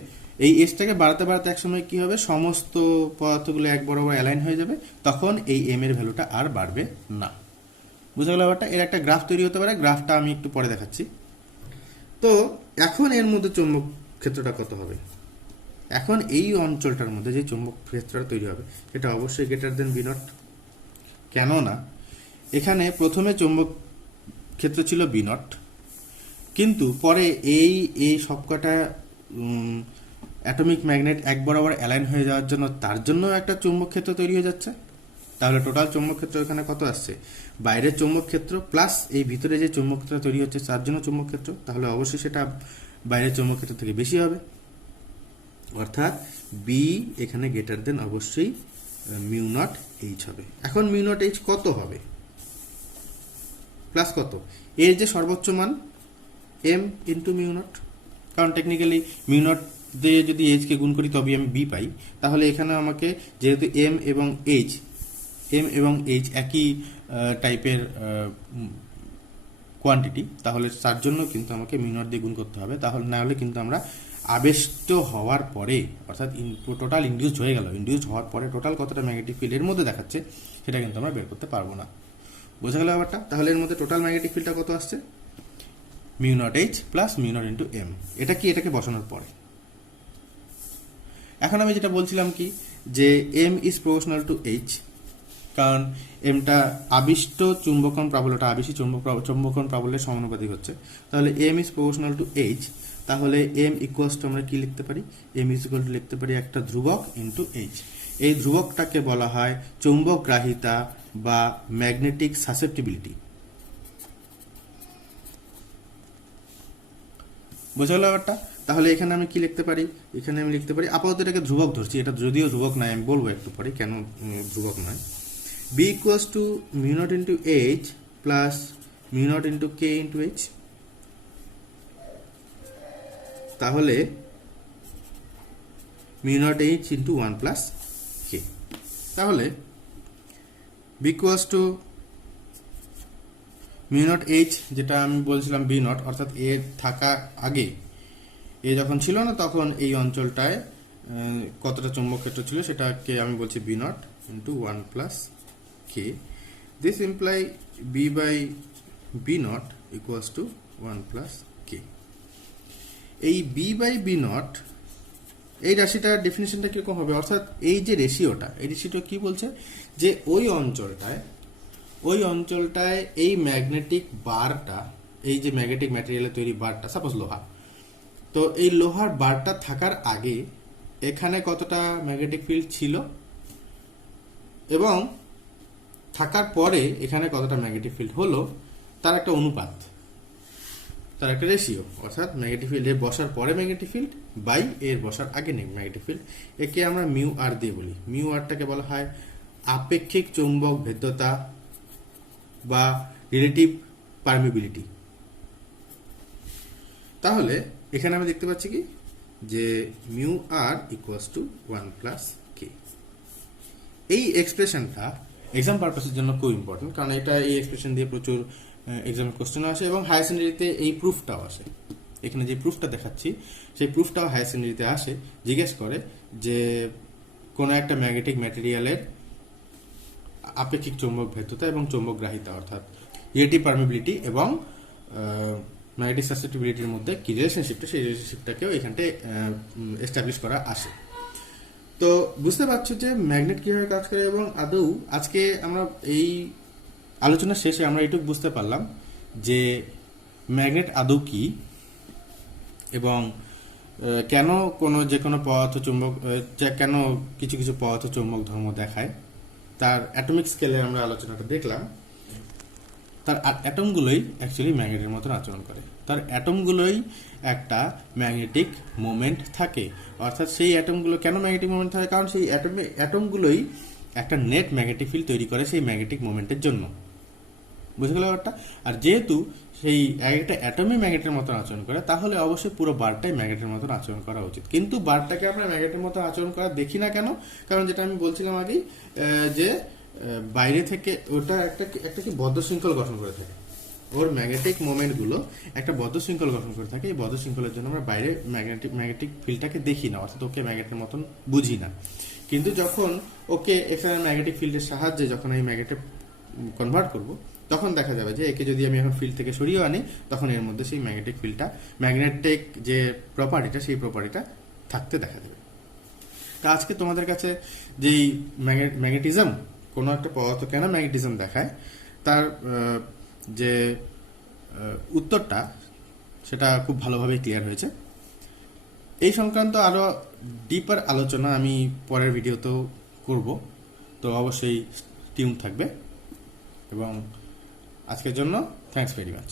এই এসটাকে বাড়াতে বাড়াতে একসময় কি হবে, সমস্ত পদার্থগুলো এক বরাবর অ্যালাইন হয়ে যাবে, তখন এই এম এর ভ্যালুটা আর বাড়বে না। বুঝা গেল ব্যাপারটা? এর একটা গ্রাফ তৈরি হতে পারে, গ্রাফটা আমি একটু পরে দেখাচ্ছি। তো এখন এর মধ্যে চৌম্বক ক্ষেত্রটা কত হবে? এখন এই অঞ্চলটার মধ্যে যে চৌম্বক ক্ষেত্রটা তৈরি হবে এটা অবশ্যই গ্রেটার দেন বি নট। কেননা এখানে প্রথমে চৌম্বক ক্ষেত্র ছিল বি নট, কিন্তু পরে এই সবকটা অ্যাটমিক ম্যাগনেট এক বরাবর অ্যালাইন হয়ে যাওয়ার জন্য তার জন্য একটা চৌম্বক ক্ষেত্র তৈরি হয়ে যাচ্ছে। তাহলে টোটাল চৌম্বক ক্ষেত্র এখানে কত আসছে? বাইরের চৌম্বক ক্ষেত্র প্লাস এই ভিতরে যে চৌম্বক ক্ষেত্র তৈরি হচ্ছে তার জন্য চৌম্বক ক্ষেত্র, তাহলে অবশ্যই সেটা বাইরের চৌম্বক ক্ষেত্র থেকে বেশি হবে, অর্থাৎ বি এখানে গ্রেটার দেন অবশ্যই মিউ নট এইচ হবে। এখন মিউ নট এইচ কত হবে? প্লাস কত? এর যে সর্বোচ্চ মান এম ইন্টু মিউ নট, কারণ টেকনিক্যালি মিউ নট দিয়ে যদি এইচকে গুণ করি তবে আমি বি পাই, তাহলে এখানে আমাকে যেহেতু এম এবং এইচ একই টাইপের কোয়ান্টিটি, তাহলে তার জন্য কিন্তু আমাকে মিউ নট দিয়ে গুণ করতে হবে। তাহলে না হলে কিন্তু আমরা আবেষ্ট হওয়ার পরে, অর্থাৎ টোটাল ইন্ডিউসড হয়ে গেল, ইন্ডিউসড হওয়ার পরে টোটাল কতটা ম্যাগনেটিক ফিল্ড এর মধ্যে দেখাচ্ছে সেটা কিন্তু আমরা বের করতে পারবো না। বোঝা গেল ব্যাপারটা? তাহলে এর মধ্যে টোটাল ম্যাগনেটিক ফিল্ডটা কত আসছে? Mu naught H plus mu naught into M. এটা কি? এটাকে বসানোর পরে এখন আমি যেটা বলছিলাম কি, যে M is proportional to H, কারণ এমটা আবিষ্ট চুম্বকন প্রাবল্যটা আবেশী চুম্বকন প্রাবল্যের সমানুপাতিক হচ্ছে। তাহলে M is proportional to H, তাহলে এম ইকুয়ালস টু আমরা কি লিখতে পারি? এম ইজ ইকুয়াল টু লিখতে পারি একটা ধ্রুবক ইন্টু এইচ। এই ধ্রুবকটাকে বলা হয় চৌম্বক গ্রাহিতা বা ম্যাগনেটিক সাসেপ্টিবিলিটি। বোঝা গেল ব্যাপারটা? তাহলে এখানে আমি কি লিখতে পারি, এখানে আমি লিখতে পারি, আপাতত এটাকে ধ্রুবক ধরছি, এটা যদিও ধ্রুবক নয়, আমি বলবো একটু পরে কেন ধ্রুবক নয়। B equals to mu naught into H plus mu naught into K into H. তাহলে mu naught H into 1 plus K. তাহলে B equals to mu naught H, যেটা আমি বলছিলাম বি নট, অর্থাৎ এ থাকা আগে, এ যখন ছিল না তখন এই অঞ্চলটায় কতটা চৌম্বক ক্ষেত্র ছিল সেটাকে আমি বলছি B naught into 1 plus K. This imply B by B naught equals to 1 plus K. এই বি বাই বি নট, এই রাশিটার ডেফিনেশনটা কিরকম হবে, অর্থাৎ এই যে রেশিওটা, এই রেশিওটা কি বলছে যে ওই অঞ্চলটায় এই ম্যাগনেটিক বারটা, এই যে ম্যাগনেটিক ম্যাটেরিয়ালের তৈরি বারটা, সাপোজ লোহা, তো এই লোহার বারটা থাকার আগে এখানে কতটা ম্যাগনেটিক ফিল্ড ছিল এবং থাকার পরে এখানে কতটা ম্যাগনেটিক ফিল্ড হলো, তার একটা অনুপাত, তার একটা রেশিও, অর্থাৎ ম্যাগনেটিক ফিল্ড এর বসার পরে ম্যাগনেটিক ফিল্ড বাই এর বসার আগে ম্যাগনেটিক ফিল্ড। একে আমরা মিউ আর দিয়ে বলি। মিউ আরটাকে বলা হয় আপেক্ষিক চৌম্বক ভেদ্যতা বা রিলেটিভ পারমিবিলিটি। তাহলে এখানে আমি দেখতে পাচ্ছি কি যে mu R equals to 1 plus K. এই এক্সপ্রেশনটা এক্সাম পারপাসের জন্য খুব ইম্পর্টেন্ট, কারণ এটা এই এক্সপ্রেশন দিয়ে প্রচুর এক্সামের কোশ্চেন আসে এবং হায়ার সেকেন্ডারিতে এই প্রুফটাও আসে। এখানে যে প্রুফটা দেখাচ্ছি সেই প্রুফটাও হায়ার সেকেন্ডারিতে আসে, জিজ্ঞেস করে যে কোনো একটা ম্যাগনেটিক ম্যাটেরিয়ালের আপেক্ষিক চৌম্বক ভেদ্যতা এবং চৌম্বক গ্রাহিতা, অর্থাৎ রিলেটিভ পারমিবিলিটি এবং ম্যাগনেটিক সাসেপ্টিবিলিটির মধ্যে কি রিলেশনশিপটা, সেই রিলেশনশিপটাকেও এখানটায় এস্টাবলিশ করা আসে। তো বুঝতে পারছো যে ম্যাগনেট কিভাবে কাজ করে, এবং আদৌ আজকে আমরা এই আলোচনার শেষে আমরা এটুকু বুঝতে পারলাম যে ম্যাগনেট আদৌ কি এবং কেন যে কোনো পদার্থ চুম্বক, কেন কিছু কিছু পদার্থ চৌম্বক ধর্ম দেখায়। তার অ্যাটমিক স্কেলে আমরা আলোচনাটা দেখলাম। তার অ্যাটমগুলোই অ্যাকচুয়ালি ম্যাগনেটের মতন আচরণ করে, তার অ্যাটমগুলোই একটা ম্যাগনেটিক মোমেন্ট থাকে। অর্থাৎ সেই অ্যাটমগুলো কেন ম্যাগনেটিক মোমেন্ট থাকে, কারণ সেই অ্যাটমগুলোই একটা নেট ম্যাগনেটিক ফিল্ড তৈরি করে সেই ম্যাগনেটিক মোমেন্টের জন্য। বুঝে গেল ব্যাপারটা? আর যেহেতু সেই একটা অ্যাটমই ম্যাগনেটের মতন আচরণ করে, তাহলে অবশ্যই পুরো বারটাই ম্যাগনেটের মতন আচরণ করা উচিত। কিন্তু বারটাকে আমরা ম্যাগনেটের মতো আচরণ করা দেখি না কেন? কারণ যেটা আমি বলছিলাম আগেই, যে বাইরে থেকে ওটা একটা কি বদ্ধ শৃঙ্খল গঠন করে থাকে, ওর ম্যাগনেটিক মোমেন্টগুলো একটা বদ্ধ শৃঙ্খল গঠন করে থাকে। এই বদ্ধ শৃঙ্খলের জন্য আমরা বাইরে ম্যাগনেটিক ফিল্ডটাকে দেখি না, অর্থাৎ ওকে ম্যাগনেটের মতন বুঝি না। কিন্তু যখন ওকে এখানে ম্যাগনেটিক ফিল্ডের সাহায্যে যখন এই ম্যাগনেটে কনভার্ট করব, তখন দেখা যাবে যে একে যদি আমি এখন ফিল্ড থেকে সরিয়ে আনি, তখন এর মধ্যে সেই ম্যাগনেটিক ফিল্ডটা, ম্যাগনেটিক যে প্রপার্টিটা, সেই প্রপার্টিটা থাকতে দেখা যাবে। তা আজকে তোমাদের কাছে যেই ম্যাগনেটিজম, কোনো একটা পদার্থ কেন ম্যাগনেটিজম দেখায়, তার যে উত্তরটা সেটা খুব ভালোভাবে ক্লিয়ার হয়েছে। এই সংক্রান্ত আরো ডিপার আলোচনা আমি পরের ভিডিওতেও করব, তো অবশ্যই টিউন থাকবে। এবং আজকের জন্য থ্যাঙ্কস ভেরি মাচ।